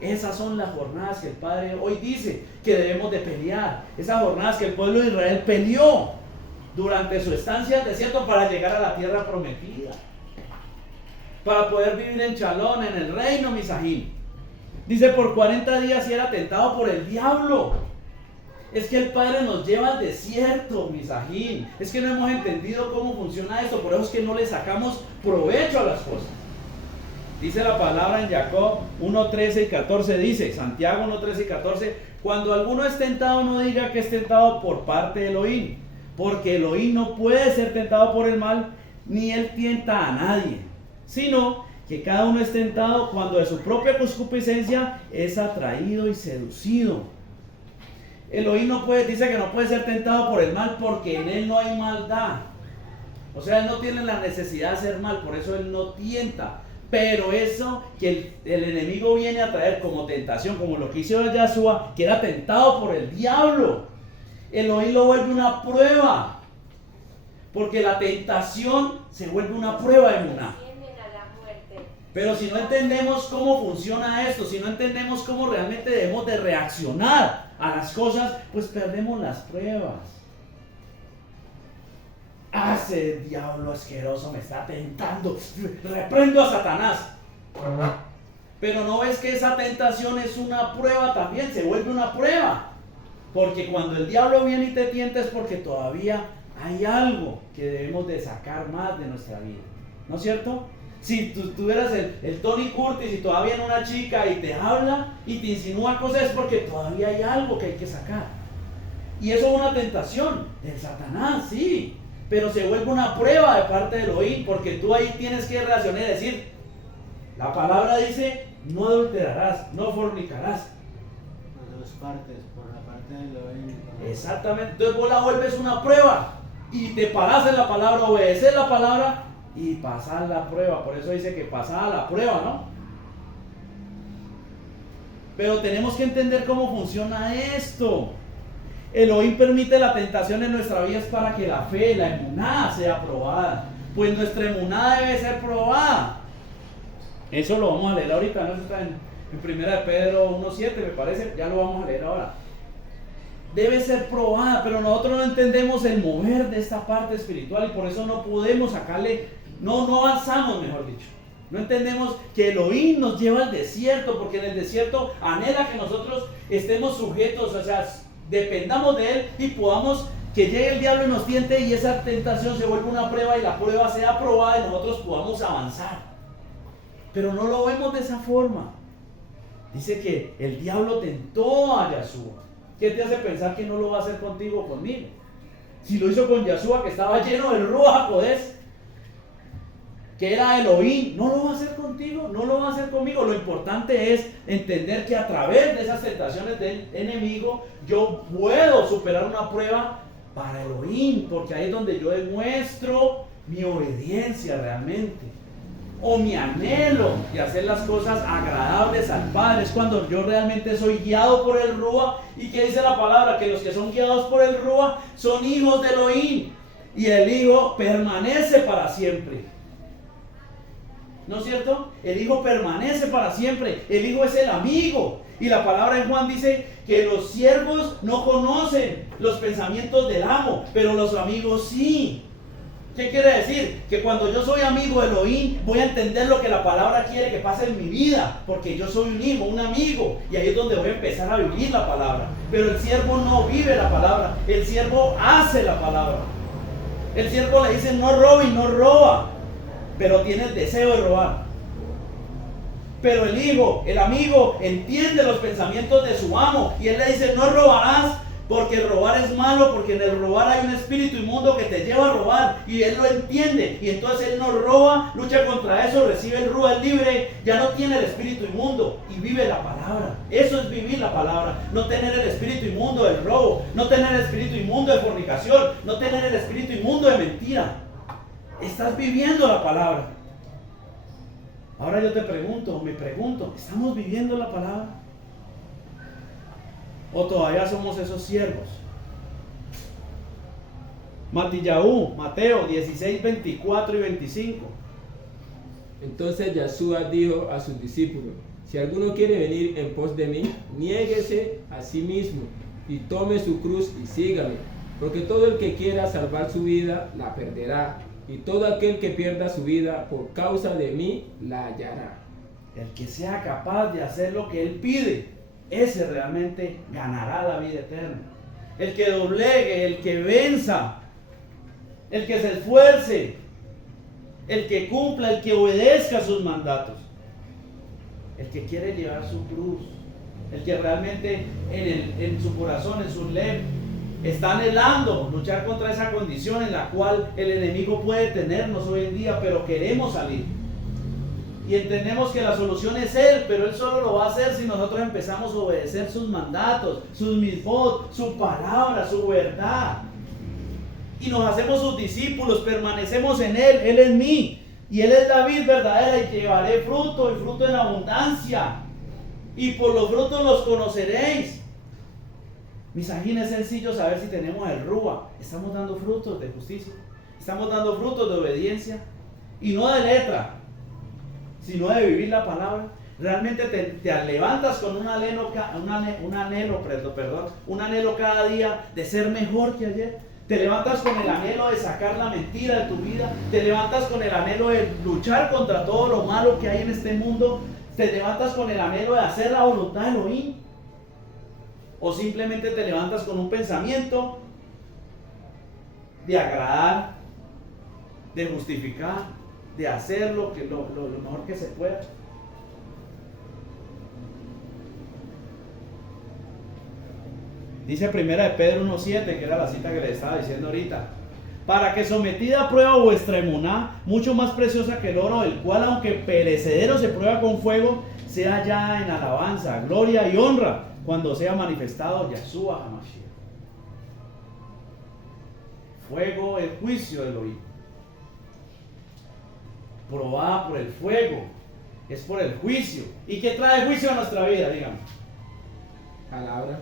Esas son las jornadas que el Padre hoy dice que debemos de pelear. Esas jornadas que el pueblo de Israel peleó durante su estancia en el desierto para llegar a la tierra prometida, para poder vivir en Shalom, en el reino Misajín. Dice, por 40 días y era tentado por el diablo. Es que el Padre nos lleva al desierto, Misajín. Es que no hemos entendido cómo funciona esto, por eso es que no le sacamos provecho a las cosas. Dice la palabra en Jacob 1:13 y 14, dice, Santiago 1:13 y 14, cuando alguno es tentado no diga que es tentado por parte de Elohim, porque Elohim no puede ser tentado por el mal, ni él tienta a nadie, sino que cada uno es tentado cuando de su propia concupiscencia es atraído y seducido. Elohim dice que no puede ser tentado por el mal porque en él no hay maldad. O sea, él no tiene la necesidad de hacer mal, por eso él no tienta. Pero eso que el enemigo viene a traer como tentación, como lo que hizo Yahshua, que era tentado por el diablo, Elohim lo vuelve una prueba. Porque la tentación se vuelve una prueba de Emuná. Pero si no entendemos cómo funciona esto, si no entendemos cómo realmente debemos de reaccionar a las cosas, pues perdemos las pruebas. Ese diablo asqueroso me está tentando, reprendo a Satanás. Pero no ves que esa tentación es una prueba también, se vuelve una prueba. Porque cuando el diablo viene y te tienta es porque todavía hay algo que debemos de sacar más de nuestra vida, ¿no es cierto? Si tú eras el Tony Curtis y todavía viene una chica y te habla y te insinúa cosas, es porque todavía hay algo que hay que sacar. Y eso es una tentación del Satanás, sí, pero se vuelve una prueba de parte de Elohim, porque tú ahí tienes que reaccionar y decir, la palabra dice, no adulterarás, no fornicarás. Por dos partes, por la parte de Elohim. Exactamente, entonces vos la vuelves una prueba y te parás en la palabra, obedeces la palabra y pasar la prueba. Por eso dice que pasaba la prueba, ¿no? Pero tenemos que entender cómo funciona esto. Elohim permite la tentación en nuestra vida es para que la fe, la emuná sea probada. Pues nuestra emuná debe ser probada. Eso lo vamos a leer ahorita, ¿no? Está en 1 de Pedro 1:7, me parece. Ya lo vamos a leer ahora. Debe ser probada, pero nosotros no entendemos el mover de esta parte espiritual y por eso no podemos sacarle, no avanzamos, mejor dicho. No entendemos que Elohim nos lleva al desierto, porque en el desierto anhela que nosotros estemos sujetos, o sea, dependamos de él y podamos que llegue el diablo y nos tiente y esa tentación se vuelva una prueba y la prueba sea aprobada y nosotros podamos avanzar. Pero no lo vemos de esa forma. Dice que el diablo tentó a Yahshua. ¿Qué te hace pensar que no lo va a hacer contigo o conmigo? Si lo hizo con Yahshua, que estaba lleno del Ruach HaKodesh, que era Elohim, no lo va a hacer contigo, no lo va a hacer conmigo. Lo importante es entender que a través de esas tentaciones del enemigo yo puedo superar una prueba para Elohim, porque ahí es donde yo demuestro mi obediencia realmente, o mi anhelo de hacer las cosas agradables al Padre. Es cuando yo realmente soy guiado por el Ruach. ¿Y qué dice la palabra? Que los que son guiados por el Ruach son hijos de Elohim, y el Hijo permanece para siempre. ¿No es cierto? El Hijo permanece para siempre. El Hijo es el amigo. Y la palabra en Juan dice que los siervos no conocen los pensamientos del amo, pero los amigos sí. ¿Qué quiere decir? Que cuando yo soy amigo de Elohim, voy a entender lo que la palabra quiere que pase en mi vida, porque yo soy un hijo, un amigo, y ahí es donde voy a empezar a vivir la palabra. Pero el siervo no vive la palabra, el siervo hace la palabra. El siervo le dice no robe y no roba, pero tiene el deseo de robar. Pero el hijo, el amigo, entiende los pensamientos de su amo, y él le dice no robarás, porque robar es malo, porque en el robar hay un espíritu inmundo que te lleva a robar, y él lo entiende, y entonces él no roba, lucha contra eso, recibe el ruah libre, ya no tiene el espíritu inmundo y vive la palabra. Eso es vivir la palabra, no tener el espíritu inmundo del robo, no tener el espíritu inmundo de fornicación, no tener el espíritu inmundo de mentira. Estás viviendo la palabra. Ahora yo te pregunto, me pregunto, ¿estamos viviendo la palabra? ¿O todavía somos esos siervos? Mateo 16, 24 y 25. Entonces Yeshua dijo a sus discípulos: si alguno quiere venir en pos de mí, niéguese a sí mismo y tome su cruz y sígame. Porque todo el que quiera salvar su vida, la perderá. Y todo aquel que pierda su vida por causa de mí, la hallará. El que sea capaz de hacer lo que él pide, ese realmente ganará la vida eterna. El que doblegue, el que venza, el que se esfuerce, el que cumpla, el que obedezca sus mandatos, el que quiere llevar su cruz, el que realmente en su corazón, en su lem, está anhelando luchar contra esa condición en la cual el enemigo puede tenernos hoy en día, pero queremos salir. Y entendemos que la solución es Él, pero Él solo lo va a hacer si nosotros empezamos a obedecer sus mandatos, sus mitzvot, su palabra, su verdad. Y nos hacemos sus discípulos, permanecemos en Él, Él es mí, y Él es la vid verdadera, y llevaré fruto, y fruto en abundancia. Y por los frutos los conoceréis. Misajín, es sencillo saber si tenemos el ruah. Estamos dando frutos de justicia, estamos dando frutos de obediencia, y no de letra, sino de vivir la palabra. Realmente te levantas con un anhelo cada día de ser mejor que ayer. Te levantas con el anhelo de sacar la mentira de tu vida. Te levantas con el anhelo de luchar contra todo lo malo que hay en este mundo. Te levantas con el anhelo de hacer la voluntad de Elohim. O simplemente te levantas con un pensamiento de agradar, de justificar, de hacer lo mejor que se pueda. Dice primera de Pedro 1:7, que era la cita que le estaba diciendo ahorita: para que sometida a prueba vuestra emuná, mucho más preciosa que el oro, el cual aunque perecedero se prueba con fuego, sea hallada en alabanza, gloria y honra cuando sea manifestado Yeshua HaMashiach. Fuego, el juicio de Elohim. Probada por el fuego, es por el juicio. ¿Y qué trae juicio a nuestra vida? Dígame. Palabra.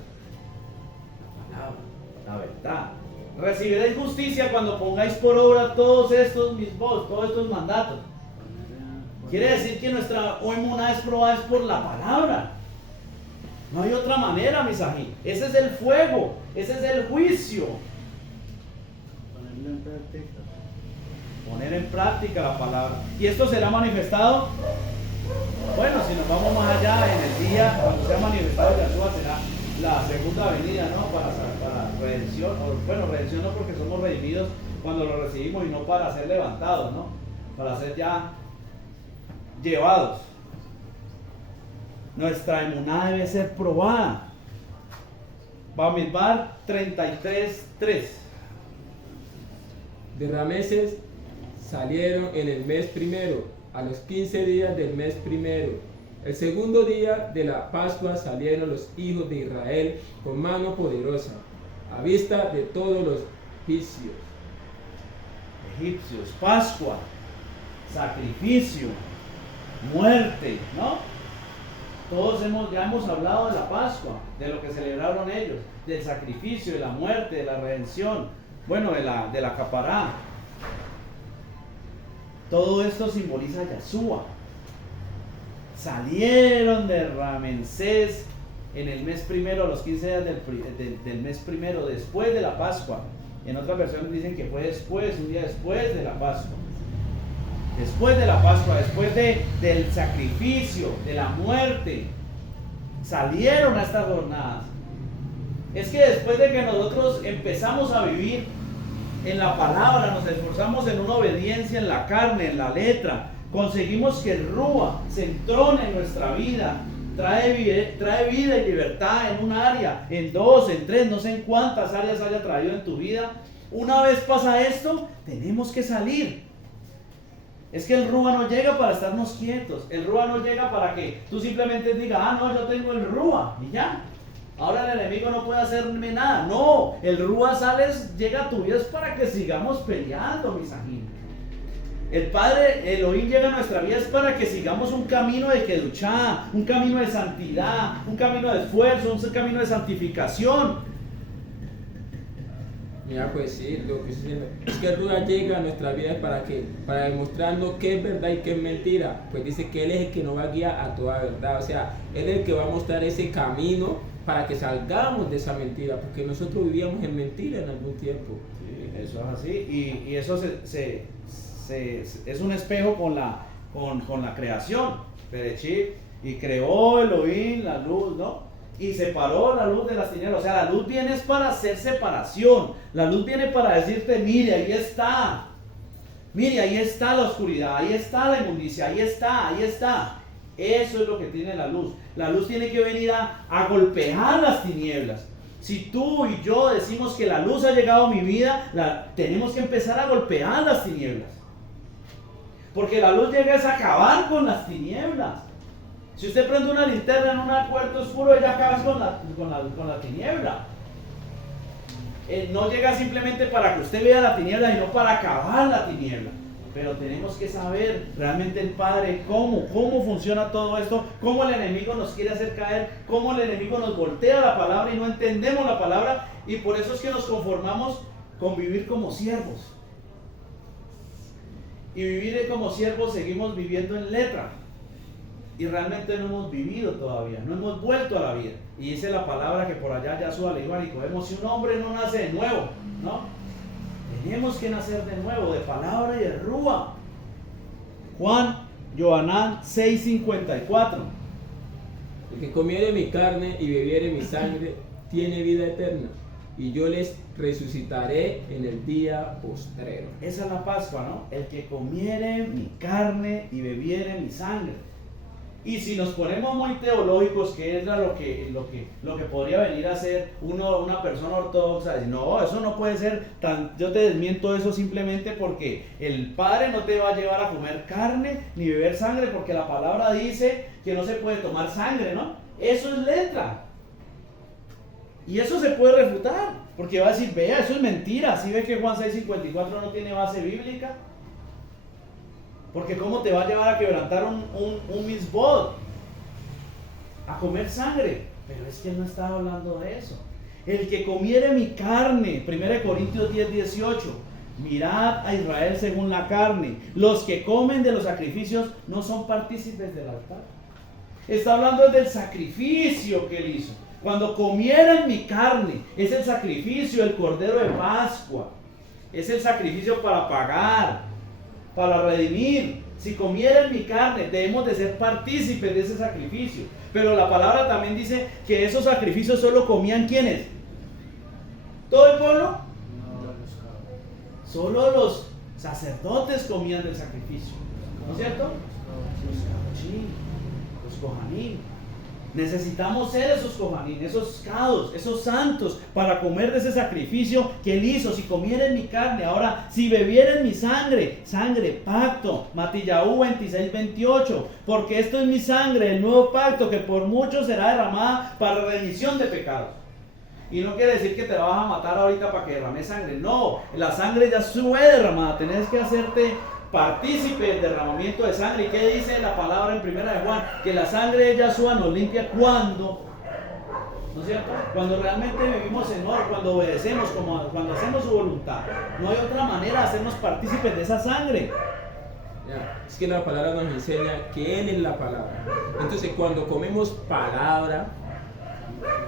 La palabra, la verdad. Recibiréis justicia cuando pongáis por obra todos estos mitzvot, todos estos mandatos. Quiere decir que nuestra emuná es probada es por la palabra. No hay otra manera, misají. Ese es el fuego, ese es el juicio. Ponerlo en práctica. Poner en práctica la palabra. ¿Y esto será manifestado? Bueno, si nos vamos más allá, en el día, cuando sea manifestado Yeshua, será la segunda venida, ¿no? Para redención. Bueno, redención no, porque somos redimidos cuando lo recibimos, y no para ser levantados, ¿no? Para ser ya llevados. Nuestra emuná debe ser probada. Bamidbar 33:3. De Rameses salieron en el mes primero, a los 15 días del mes primero. El segundo día de la Pascua salieron los hijos de Israel con mano poderosa, a vista de todos los egipcios. Pascua, sacrificio, muerte, ¿no? Todos ya hemos hablado de la Pascua, de lo que celebraron ellos, del sacrificio, de la muerte, de la redención, bueno, de la capará. Todo esto simboliza a Yeshua. Salieron de Ramensés en el mes primero, a los 15 días del mes primero, después de la Pascua. En otras versiones dicen que fue después, un día después de la Pascua. Después de la Pascua, después del sacrificio, de la muerte, salieron a estas jornadas. Es que después de que nosotros empezamos a vivir en la palabra, nos esforzamos en una obediencia en la carne, en la letra, conseguimos que el Rúa se entrone en nuestra vida, trae vida y libertad en un área, en dos, en tres, no sé en cuántas áreas haya traído en tu vida. Una vez pasa esto, tenemos que salir. Es que el Rúa no llega para estarnos quietos, el Rúa no llega para que tú simplemente digas, ah, no, yo tengo el Rúa, y ya. Ahora el enemigo no puede hacerme nada. No, el Rúa llega a tu vida es para que sigamos peleando, mis amigos. El Padre Elohim llega a nuestra vida es para que sigamos un camino de kedushá, un camino de santidad, un camino de esfuerzo, un camino de santificación. Mira, pues sí, lo que estoy diciendo es que el Rúa llega a nuestra vida para demostrarnos qué es verdad y qué es mentira. Pues dice que Él es el que nos va a guiar a toda verdad. O sea, Él es el que va a mostrar ese camino para que salgamos de esa mentira, porque nosotros vivíamos en mentira en algún tiempo. Sí, eso es así, y eso es un espejo con la creación. Bereshit, y creó Elohim la luz, ¿no? Y separó la luz de las tinieblas. O sea, la luz viene es para hacer separación. La luz viene para decirte, mire, ahí está. Mire, ahí está la oscuridad, ahí está la inmundicia, ahí está. Eso es lo que tiene la luz. La luz tiene que venir a golpear las tinieblas. Si tú y yo decimos que la luz ha llegado a mi vida, tenemos que empezar a golpear las tinieblas. Porque la luz llega a acabar con las tinieblas. Si usted prende una linterna en un cuarto oscuro, ella acaba con la tiniebla. No llega simplemente para que usted vea la tiniebla, sino para acabar la tiniebla. Pero tenemos que saber realmente el Padre cómo funciona todo esto, cómo el enemigo nos quiere hacer caer, cómo el enemigo nos voltea la palabra y no entendemos la palabra, y por eso es que nos conformamos con vivir como siervos. Y vivir como siervos seguimos viviendo en letra. Y realmente no hemos vivido todavía, no hemos vuelto a la vida. Y dice la palabra que por allá Yahshua le dijo a Nicodemo, si un hombre no nace de nuevo, ¿no? Tenemos que nacer de nuevo, de palabra y de Rúa. Juan, Johanán 6:54. El que comiere mi carne y bebiere mi sangre tiene vida eterna, y yo les resucitaré en el día postrero. Esa es la Pascua, ¿no? El que comiere mi carne y bebiere mi sangre. Y si nos ponemos muy teológicos, que es lo que podría venir a ser una persona ortodoxa, no, eso no puede ser yo te desmiento eso simplemente porque el Padre no te va a llevar a comer carne ni beber sangre, porque la palabra dice que no se puede tomar sangre, ¿no? Eso es letra. Y eso se puede refutar, porque va a decir, vea, eso es mentira. ¿Sí ve que Juan 6:54 no tiene base bíblica? Porque ¿cómo te va a llevar a quebrantar un misbod? A comer sangre. Pero es que él no estaba hablando de eso. El que comiere mi carne, 1 Corintios 10:18. Mirad a Israel según la carne. Los que comen de los sacrificios no son partícipes del altar. Está hablando del sacrificio que él hizo. Cuando comieren mi carne, es el sacrificio, el cordero de Pascua. Es el sacrificio para pagar, para redimir. Si comieren mi carne, debemos de ser partícipes de ese sacrificio. Pero la palabra también dice que esos sacrificios solo comían ¿quiénes? ¿Todo el pueblo? No, solo los sacerdotes comían del sacrificio, ¿no es cierto? Los kohanim. Necesitamos ser esos kohanim, esos kados, esos santos, para comer de ese sacrificio que él hizo. Si comieren mi carne, ahora si bebieren mi sangre, pacto, Matillahu 26:28, porque esto es mi sangre, el nuevo pacto que por muchos será derramada para remisión de pecados. Y no quiere decir que te vas a matar ahorita para que derrames sangre, no, la sangre ya fue derramada, tenés que hacerte partícipe del derramamiento de sangre. ¿Y qué dice la palabra en 1 de Juan? Que la sangre de Yahshua nos limpia cuando, ¿no es cierto? Cuando realmente vivimos en orden, cuando obedecemos, cuando hacemos su voluntad. No hay otra manera de hacernos partícipes de esa sangre. Ya, es que la palabra nos enseña que Él es la palabra. Entonces cuando comemos palabra,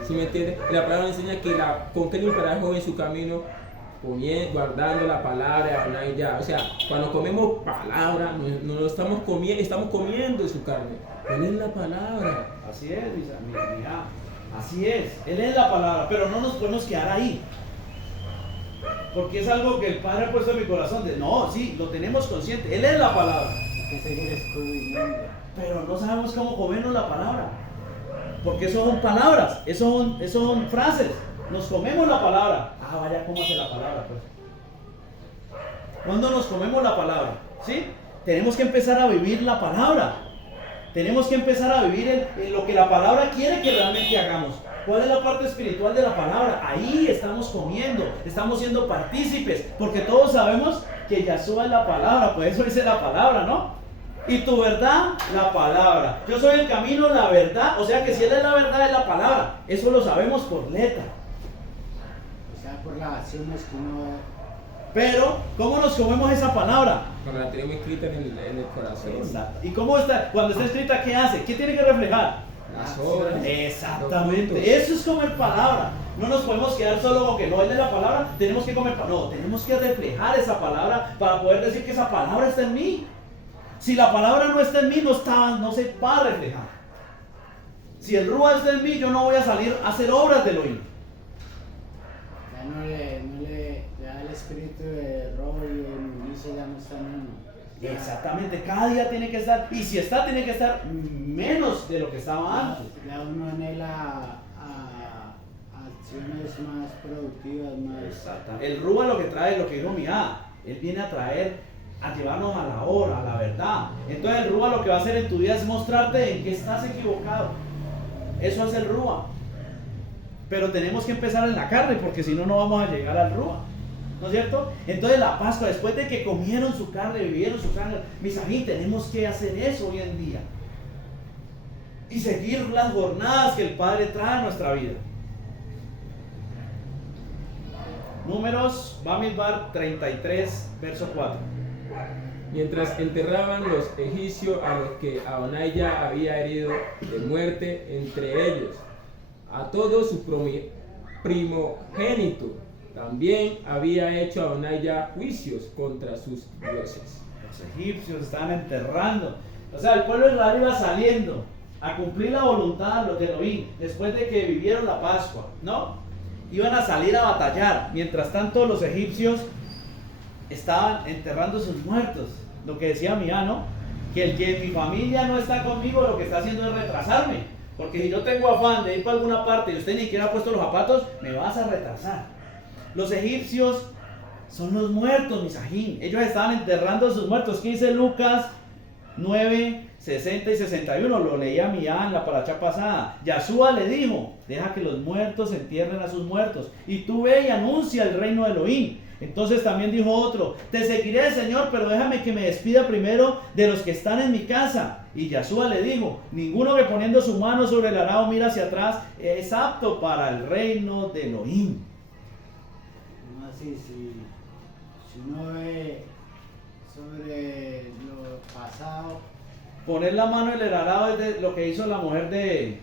¿sí me entiendes? La palabra nos enseña que con qué limpiará el joven su camino, guardando la palabra de Adonai ya. O sea, cuando comemos palabra, no estamos comiendo su carne. Él es la palabra. Así es, mira, así es. Él es la palabra, pero no nos podemos quedar ahí. Porque es algo que el Padre ha puesto en mi corazón. No, sí, lo tenemos consciente. Él es la palabra. Hay que seguir escudriñando. Pero no sabemos cómo comernos la palabra. Porque eso son palabras, eso son frases. Nos comemos la palabra. Ah, vaya, ¿cómo hace la palabra? Pues. ¿Cuándo nos comemos la palabra? ¿Sí? Tenemos que empezar a vivir la palabra. Tenemos que empezar a vivir en lo que la palabra quiere que realmente hagamos. ¿Cuál es la parte espiritual de la palabra? Ahí estamos comiendo, estamos siendo partícipes, porque todos sabemos que Yahshua es la palabra, por eso dice la palabra, ¿no? Y tu verdad, la palabra. Yo soy el camino, la verdad, o sea que si Él es la verdad, es la palabra. Eso lo sabemos por letra. O sea, por las acciones que uno... Pero, ¿cómo nos comemos esa palabra? Cuando la tenemos escrita en el corazón. Exacto. ¿Y cómo está? Cuando está escrita, ¿qué hace? ¿Qué tiene que reflejar? Las obras. Exactamente. Eso es comer palabra. No nos podemos quedar solo con que no es de la palabra, tenemos que comer palabra. No, tenemos que reflejar esa palabra para poder decir que esa palabra está en mí. Si la palabra no está en mí, no se va a reflejar. Si el Rúa está en mí, yo no voy a salir a hacer obras del oído. Ya no le da el espíritu de robo y de inmundicia, ya no está en uno. Exactamente, cada día tiene que estar, y si está, tiene que estar menos de lo que estaba antes. Ya uno anhela a acciones más productivas, más... Exactamente. El Rúa lo que trae, lo que dijo Mía, él viene a traer, a llevarnos a la hora, a la verdad. Entonces el Rúa lo que va a hacer en tu vida es mostrarte en qué estás equivocado. Eso es el Rúa. Pero tenemos que empezar en la carne, porque si no, no vamos a llegar al Rúa. ¿No es cierto? Entonces la Pascua, después de que comieron su carne, vivieron su sangre, mis amigos, tenemos que hacer eso hoy en día. Y seguir las jornadas que el Padre trae a nuestra vida. Números, Bamidbar 33, verso 4. Mientras enterraban los egipcios a los que Adonai ya había herido de muerte entre ellos, a todo su primogénito, también había hecho Adonai ya juicios contra sus dioses. Los egipcios estaban enterrando. O sea, el pueblo de Israel iba saliendo a cumplir la voluntad de Elohim después de que vivieron la Pascua, ¿no? Iban a salir a batallar. Mientras tanto, los egipcios estaban enterrando sus muertos. Lo que decía Mía, ¿no? Que el que mi familia no está conmigo, lo que está haciendo es retrasarme. Porque si yo tengo afán de ir para alguna parte y usted ni siquiera ha puesto los zapatos, me vas a retrasar. Los egipcios son los muertos, misajín. Ellos estaban enterrando sus muertos. ¿Qué dice Lucas 9, 60 y 61? Lo leía Mía en la paracha pasada. Yahshua le dijo: deja que los muertos entierren a sus muertos, y tú ve y anuncia el reino de Elohim. Entonces también dijo otro: te seguiré, Señor, pero déjame que me despida primero de los que están en mi casa. Y Yahshua le dijo: ninguno que poniendo su mano sobre el arado mira hacia atrás es apto para el reino de Elohim. No, así, si uno ve sobre lo pasado, Poner la mano en el arado es de lo que hizo la mujer de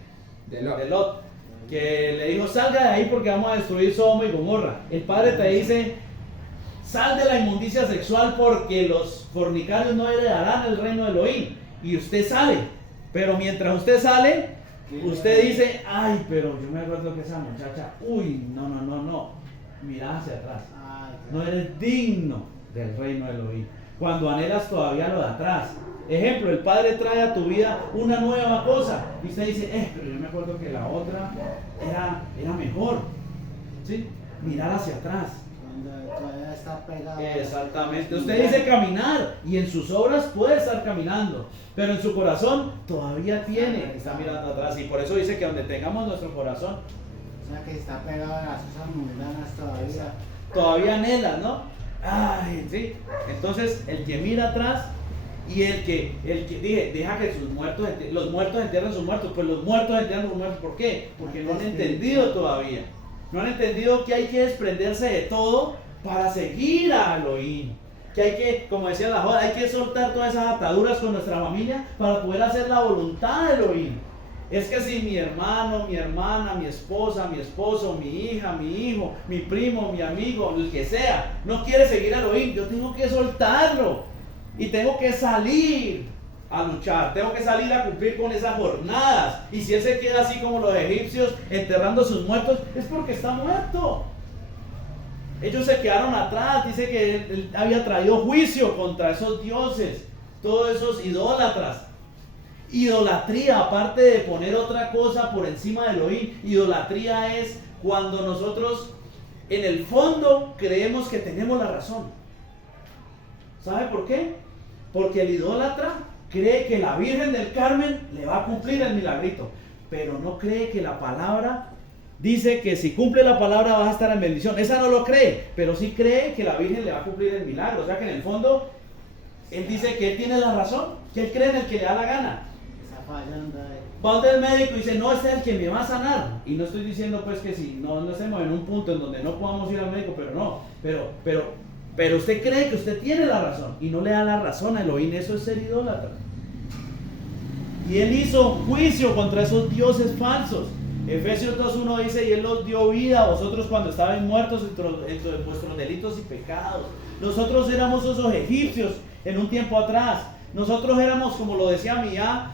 Lot, que le dijo: salga de ahí porque vamos a destruir Sodoma y Gomorra. El Padre te dice: sal de la inmundicia sexual porque los fornicarios no heredarán el reino de Elohim. Y usted sale, pero mientras usted sale, usted dice: ay, pero yo me acuerdo que esa muchacha, uy, no, mira hacia atrás, no eres digno del reino de Elohim. Cuando anhelas todavía lo de atrás. Ejemplo, el Padre trae a tu vida una nueva cosa y usted dice: pero yo me acuerdo que la otra era mejor. ¿Sí? Mirar hacia atrás. cuando todavía está pegado. Exactamente. Usted dice caminar y en sus obras puede estar caminando, pero en su corazón todavía está mirando atrás, y por eso dice que donde tengamos nuestro corazón, O sea que está pegado a las cosas mundanas todavía anhela, ¿no? Ay, sí. Entonces, el que mira atrás y el que dije, deja que los muertos entierren sus muertos. Pues los muertos entierran sus muertos. ¿Por qué? Porque no han entendido todavía. No han entendido que hay que desprenderse de todo para seguir a Elohim. Que hay que, como decía la joda, hay que soltar todas esas ataduras con nuestra familia para poder hacer la voluntad de Elohim. Es que si mi hermano, mi hermana, mi esposa, mi esposo, mi hija, mi hijo, mi primo, mi amigo, el que sea, no quiere seguir a Elohim, yo tengo que soltarlo y tengo que salir a luchar, tengo que salir a cumplir con esas jornadas. Y si él se queda así como los egipcios enterrando a sus muertos, es porque está muerto. Ellos se quedaron atrás, dice que él había traído juicio contra esos dioses, todos esos idólatras. Idolatría, aparte de poner otra cosa por encima de Elohim, idolatría es cuando nosotros en el fondo creemos que tenemos la razón. ¿Sabe por qué? Porque el idólatra cree que la Virgen del Carmen le va a cumplir el milagrito, pero no cree que la palabra dice que si cumple la palabra vas a estar en bendición. Esa no lo cree, pero sí cree que la Virgen le va a cumplir el milagro. O sea que en el fondo él dice que él tiene la razón, que él cree en el que le da la gana. Va donde el médico y dice, no, este es el que me va a sanar. Y no estoy diciendo pues que si no estemos en un punto en donde no podamos ir al médico, pero no, pero usted cree que usted tiene la razón y no le da la razón a Elohim. Eso es ser idólatra. Y él hizo juicio contra esos dioses falsos. Efesios 2:1 dice, y él los dio vida a vosotros cuando estaban muertos entre vuestros delitos y pecados. Nosotros éramos esos egipcios en un tiempo atrás. Nosotros éramos, como lo decía Mía,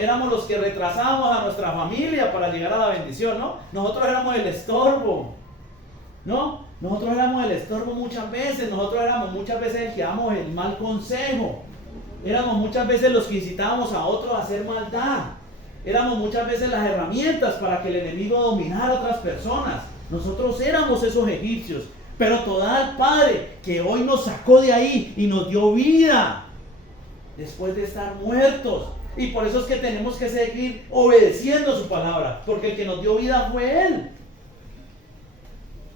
éramos los que retrasábamos a nuestra familia para llegar a la bendición, ¿no? Nosotros éramos el estorbo, ¿no? Nosotros éramos el estorbo muchas veces. Nosotros éramos muchas veces el que damos el mal consejo. Éramos muchas veces los que incitábamos a otros a hacer maldad. Éramos muchas veces las herramientas para que el enemigo dominara a otras personas. Nosotros éramos esos egipcios. Pero toda el Padre que hoy nos sacó de ahí y nos dio vida después de estar muertos. Y por eso es que tenemos que seguir obedeciendo su palabra, porque el que nos dio vida fue Él.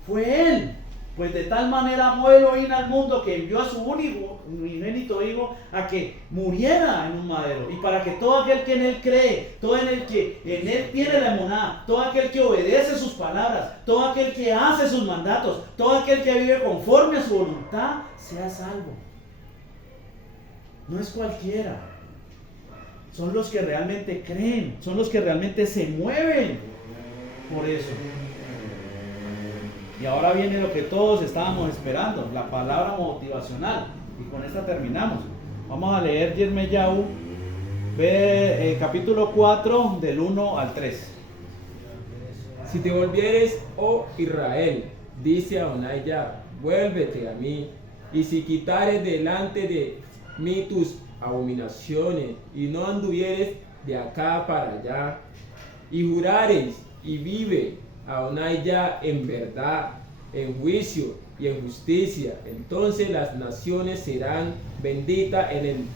Fue Él. Pues de tal manera amó Elohim al mundo que envió a su único unigénito hijo a que muriera en un madero. Y para que todo aquel que en Él cree, todo el que en Él tiene la emuná, todo aquel que obedece sus palabras, todo aquel que hace sus mandatos, todo aquel que vive conforme a su voluntad, sea salvo. No es cualquiera. Son los que realmente creen, son los que realmente se mueven por eso. Y ahora viene lo que todos estábamos esperando, la palabra motivacional. Y con esta terminamos. Vamos a leer Yirmiyahu, capítulo 4, del 1 al 3. Si te volvieres, oh Israel, dice Adonai Yah, vuélvete a mí, y si quitares delante de mí tus abominaciones, y no anduvieres de acá para allá, y jurares, y vive Adonai Yah en verdad, en juicio y en justicia, entonces las naciones serán benditas en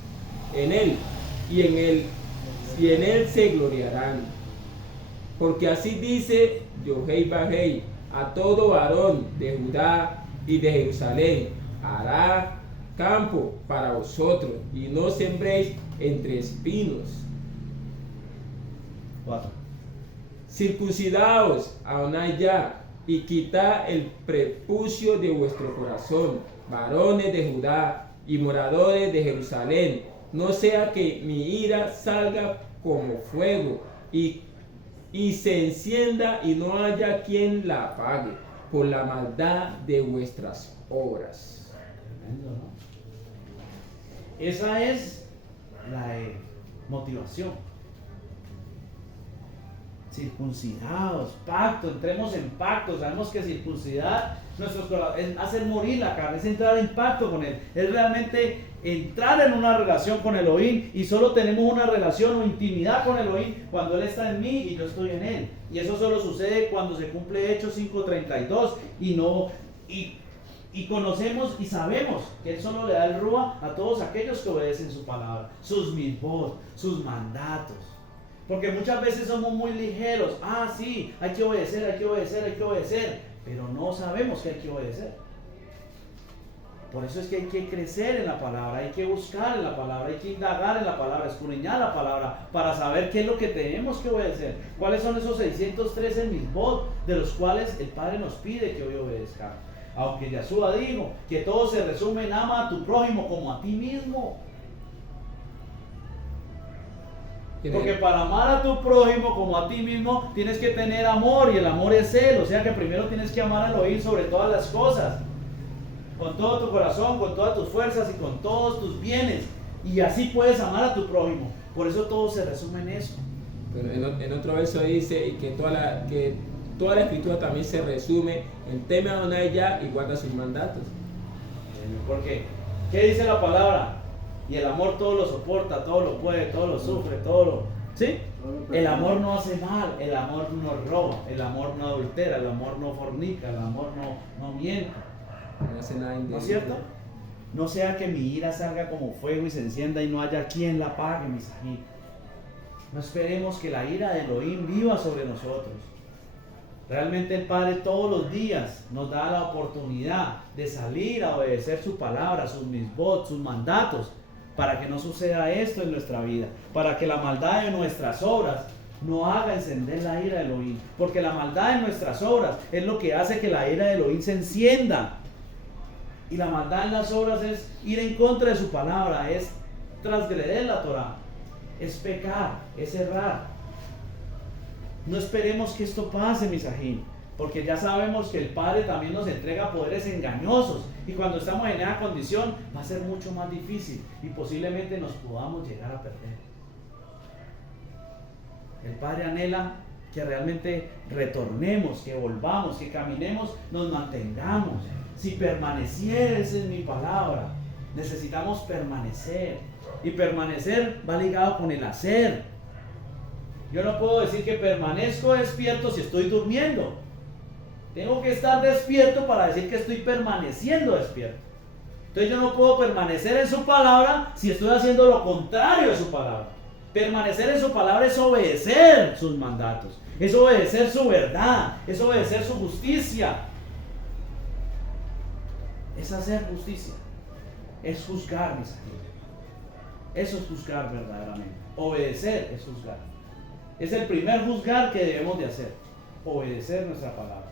él, y en él se gloriarán. Porque así dice Yohei Bajei a todo varón de Judá y de Jerusalén, hará campo para vosotros, y no sembréis entre espinos. 4. Circuncidaos, Adonai Yah, y quitad el prepucio de vuestro corazón, varones de Judá y moradores de Jerusalén, no sea que mi ira salga como fuego y se encienda y no haya quien la apague por la maldad de vuestras obras. Tremendo, ¿no? Esa es la motivación. Circuncidados, pacto, entremos en pacto. Sabemos que circuncidar nuestros corazones es hacer morir la carne, es entrar en pacto con Él, es realmente entrar en una relación con Elohim. Y solo tenemos una relación o intimidad con Elohim cuando Él está en mí y yo estoy en Él. Y eso solo sucede cuando se cumple Hechos 5:32 y conocemos y sabemos que Él solo le da el Ruach a todos aquellos que obedecen su palabra, sus mitzvot, sus mandatos. Porque muchas veces somos muy ligeros. Ah, sí, hay que obedecer, hay que obedecer, hay que obedecer. Pero no sabemos que hay que obedecer. Por eso es que hay que crecer en la palabra, hay que buscar en la palabra, hay que indagar en la palabra, escudriñar la palabra para saber qué es lo que tenemos que obedecer. ¿Cuáles son esos 613 mitzvot de los cuales el Padre nos pide que hoy obedezcamos? Aunque Yeshua dijo que todo se resume en ama a tu prójimo como a ti mismo. Porque para amar a tu prójimo como a ti mismo tienes que tener amor, y el amor es Él. O sea que primero tienes que amar a Elohim sobre todas las cosas, con todo tu corazón, con todas tus fuerzas y con todos tus bienes, y así puedes amar a tu prójimo. Por eso todo se resume en eso. Pero en otro verso dice y que toda la escritura también se resume en teme a Adonai Yah y guarda sus mandatos. Porque, ¿qué dice la palabra? Y el amor todo lo soporta, todo lo puede, todo lo sufre, todo lo... ¿Sí? El amor no hace mal, el amor no roba, el amor no adultera, el amor no fornica, el amor no miente. No hace nada indebido. ¿No es cierto? No sea que mi ira salga como fuego y se encienda y no haya quien la apague, mis amigos. No esperemos que la ira de Elohim viva sobre nosotros. Realmente el Padre todos los días nos da la oportunidad de salir a obedecer su palabra, sus misbot, sus mandatos, para que no suceda esto en nuestra vida, para que la maldad de nuestras obras no haga encender la ira de Elohim, porque la maldad de nuestras obras es lo que hace que la ira de Elohim se encienda. Y la maldad en las obras es ir en contra de su palabra, es transgredir la Torah, es pecar, es errar. No esperemos que esto pase, mis ajín, porque ya sabemos que el Padre también nos entrega poderes engañosos, y cuando estamos en esa condición va a ser mucho más difícil y posiblemente nos podamos llegar a perder. El Padre anhela que realmente retornemos, que volvamos, que caminemos, nos mantengamos. Si permanecieres en mi palabra, necesitamos permanecer, y permanecer va ligado con el hacer. Yo no puedo decir que permanezco despierto si estoy durmiendo. Tengo que estar despierto para decir que estoy permaneciendo despierto. Entonces yo no puedo permanecer en su palabra si estoy haciendo lo contrario de su palabra. Permanecer en su palabra es obedecer sus mandatos, es obedecer su verdad, es obedecer su justicia. Es hacer justicia, es juzgar, mis amigos. Eso es juzgar verdaderamente. Obedecer es juzgar. Es el primer juzgar que debemos de hacer, obedecer nuestra palabra.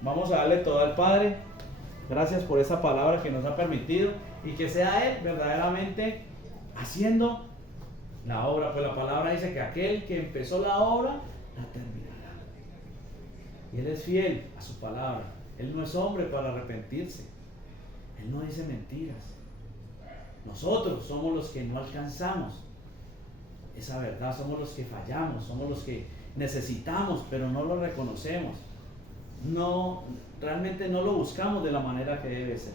Vamos a darle todo al Padre. Gracias por esa palabra que nos ha permitido, y que sea Él verdaderamente haciendo la obra. Pues la palabra dice que aquel que empezó la obra la terminará. Y Él es fiel a su palabra. Él no es hombre para arrepentirse. Él no dice mentiras. Nosotros somos los que no alcanzamos esa verdad, somos los que fallamos, somos los que necesitamos, pero no lo reconocemos. No, realmente no lo buscamos de la manera que debe ser.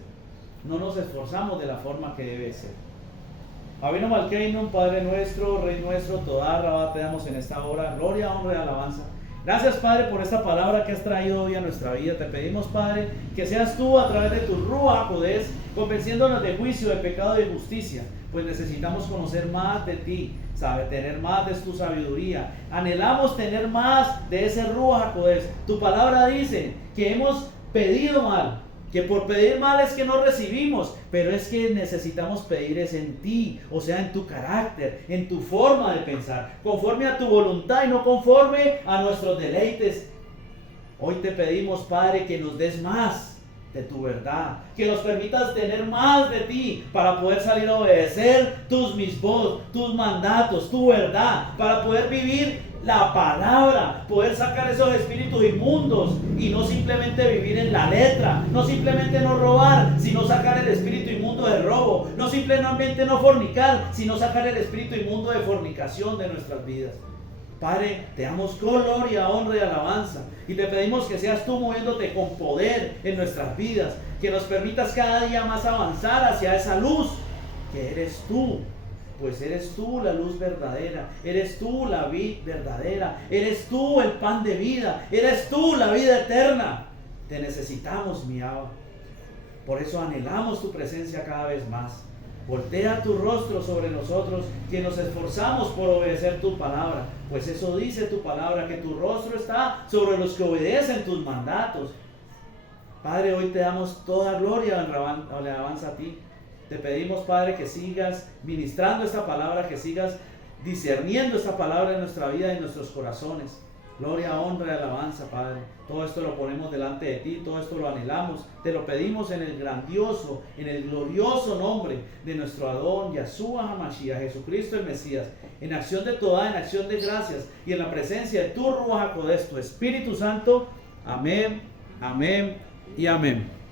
No nos esforzamos de la forma que debe ser. Avinu Malkeinu, Padre nuestro, Rey nuestro, Todá Rabá te damos en esta hora, gloria, honra y alabanza. Gracias, Padre, por esta palabra que has traído hoy a nuestra vida. Te pedimos, Padre, que seas tú a través de tu Ruach HaKodesh convenciéndonos de juicio, de pecado y de justicia, pues necesitamos conocer más de ti, tener más de tu sabiduría. Anhelamos tener más de ese Ruach HaKodesh. Tu palabra dice que hemos pedido mal, que por pedir mal es que no recibimos, pero es que necesitamos pedir es en ti, o sea, en tu carácter, en tu forma de pensar, conforme a tu voluntad y no conforme a nuestros deleites. Hoy te pedimos, Padre, que nos des más de tu verdad, que nos permitas tener más de ti para poder salir a obedecer tus misbot, tus mandatos, tu verdad, para poder vivir la palabra, poder sacar esos espíritus inmundos y no simplemente vivir en la letra, no simplemente no robar, sino sacar el espíritu inmundo de robo, no simplemente no fornicar, sino sacar el espíritu inmundo de fornicación de nuestras vidas. Padre, te damos gloria, honra y alabanza, y te pedimos que seas tú moviéndote con poder en nuestras vidas, que nos permitas cada día más avanzar hacia esa luz que eres tú. Pues eres tú la luz verdadera, eres tú la vid verdadera, eres tú el pan de vida, eres tú la vida eterna. Te necesitamos, mi Abba. Por eso anhelamos tu presencia cada vez más. Voltea tu rostro sobre nosotros, que nos esforzamos por obedecer tu palabra, pues eso dice tu palabra, que tu rostro está sobre los que obedecen tus mandatos. Padre, hoy te damos toda gloria y alabanza a ti. Te pedimos, Padre, que sigas ministrando esta palabra, que sigas discerniendo esta palabra en nuestra vida y en nuestros corazones. Gloria, honra y alabanza, Padre. Todo esto lo ponemos delante de ti, todo esto lo anhelamos. Te lo pedimos en el grandioso, en el glorioso nombre de nuestro Adón, Yahshua HaMashiach, Jesucristo el Mesías. En acción de toda, en acción de gracias y en la presencia de tu Ruach HaKodesh, tu Espíritu Santo. Amén, amén y amén.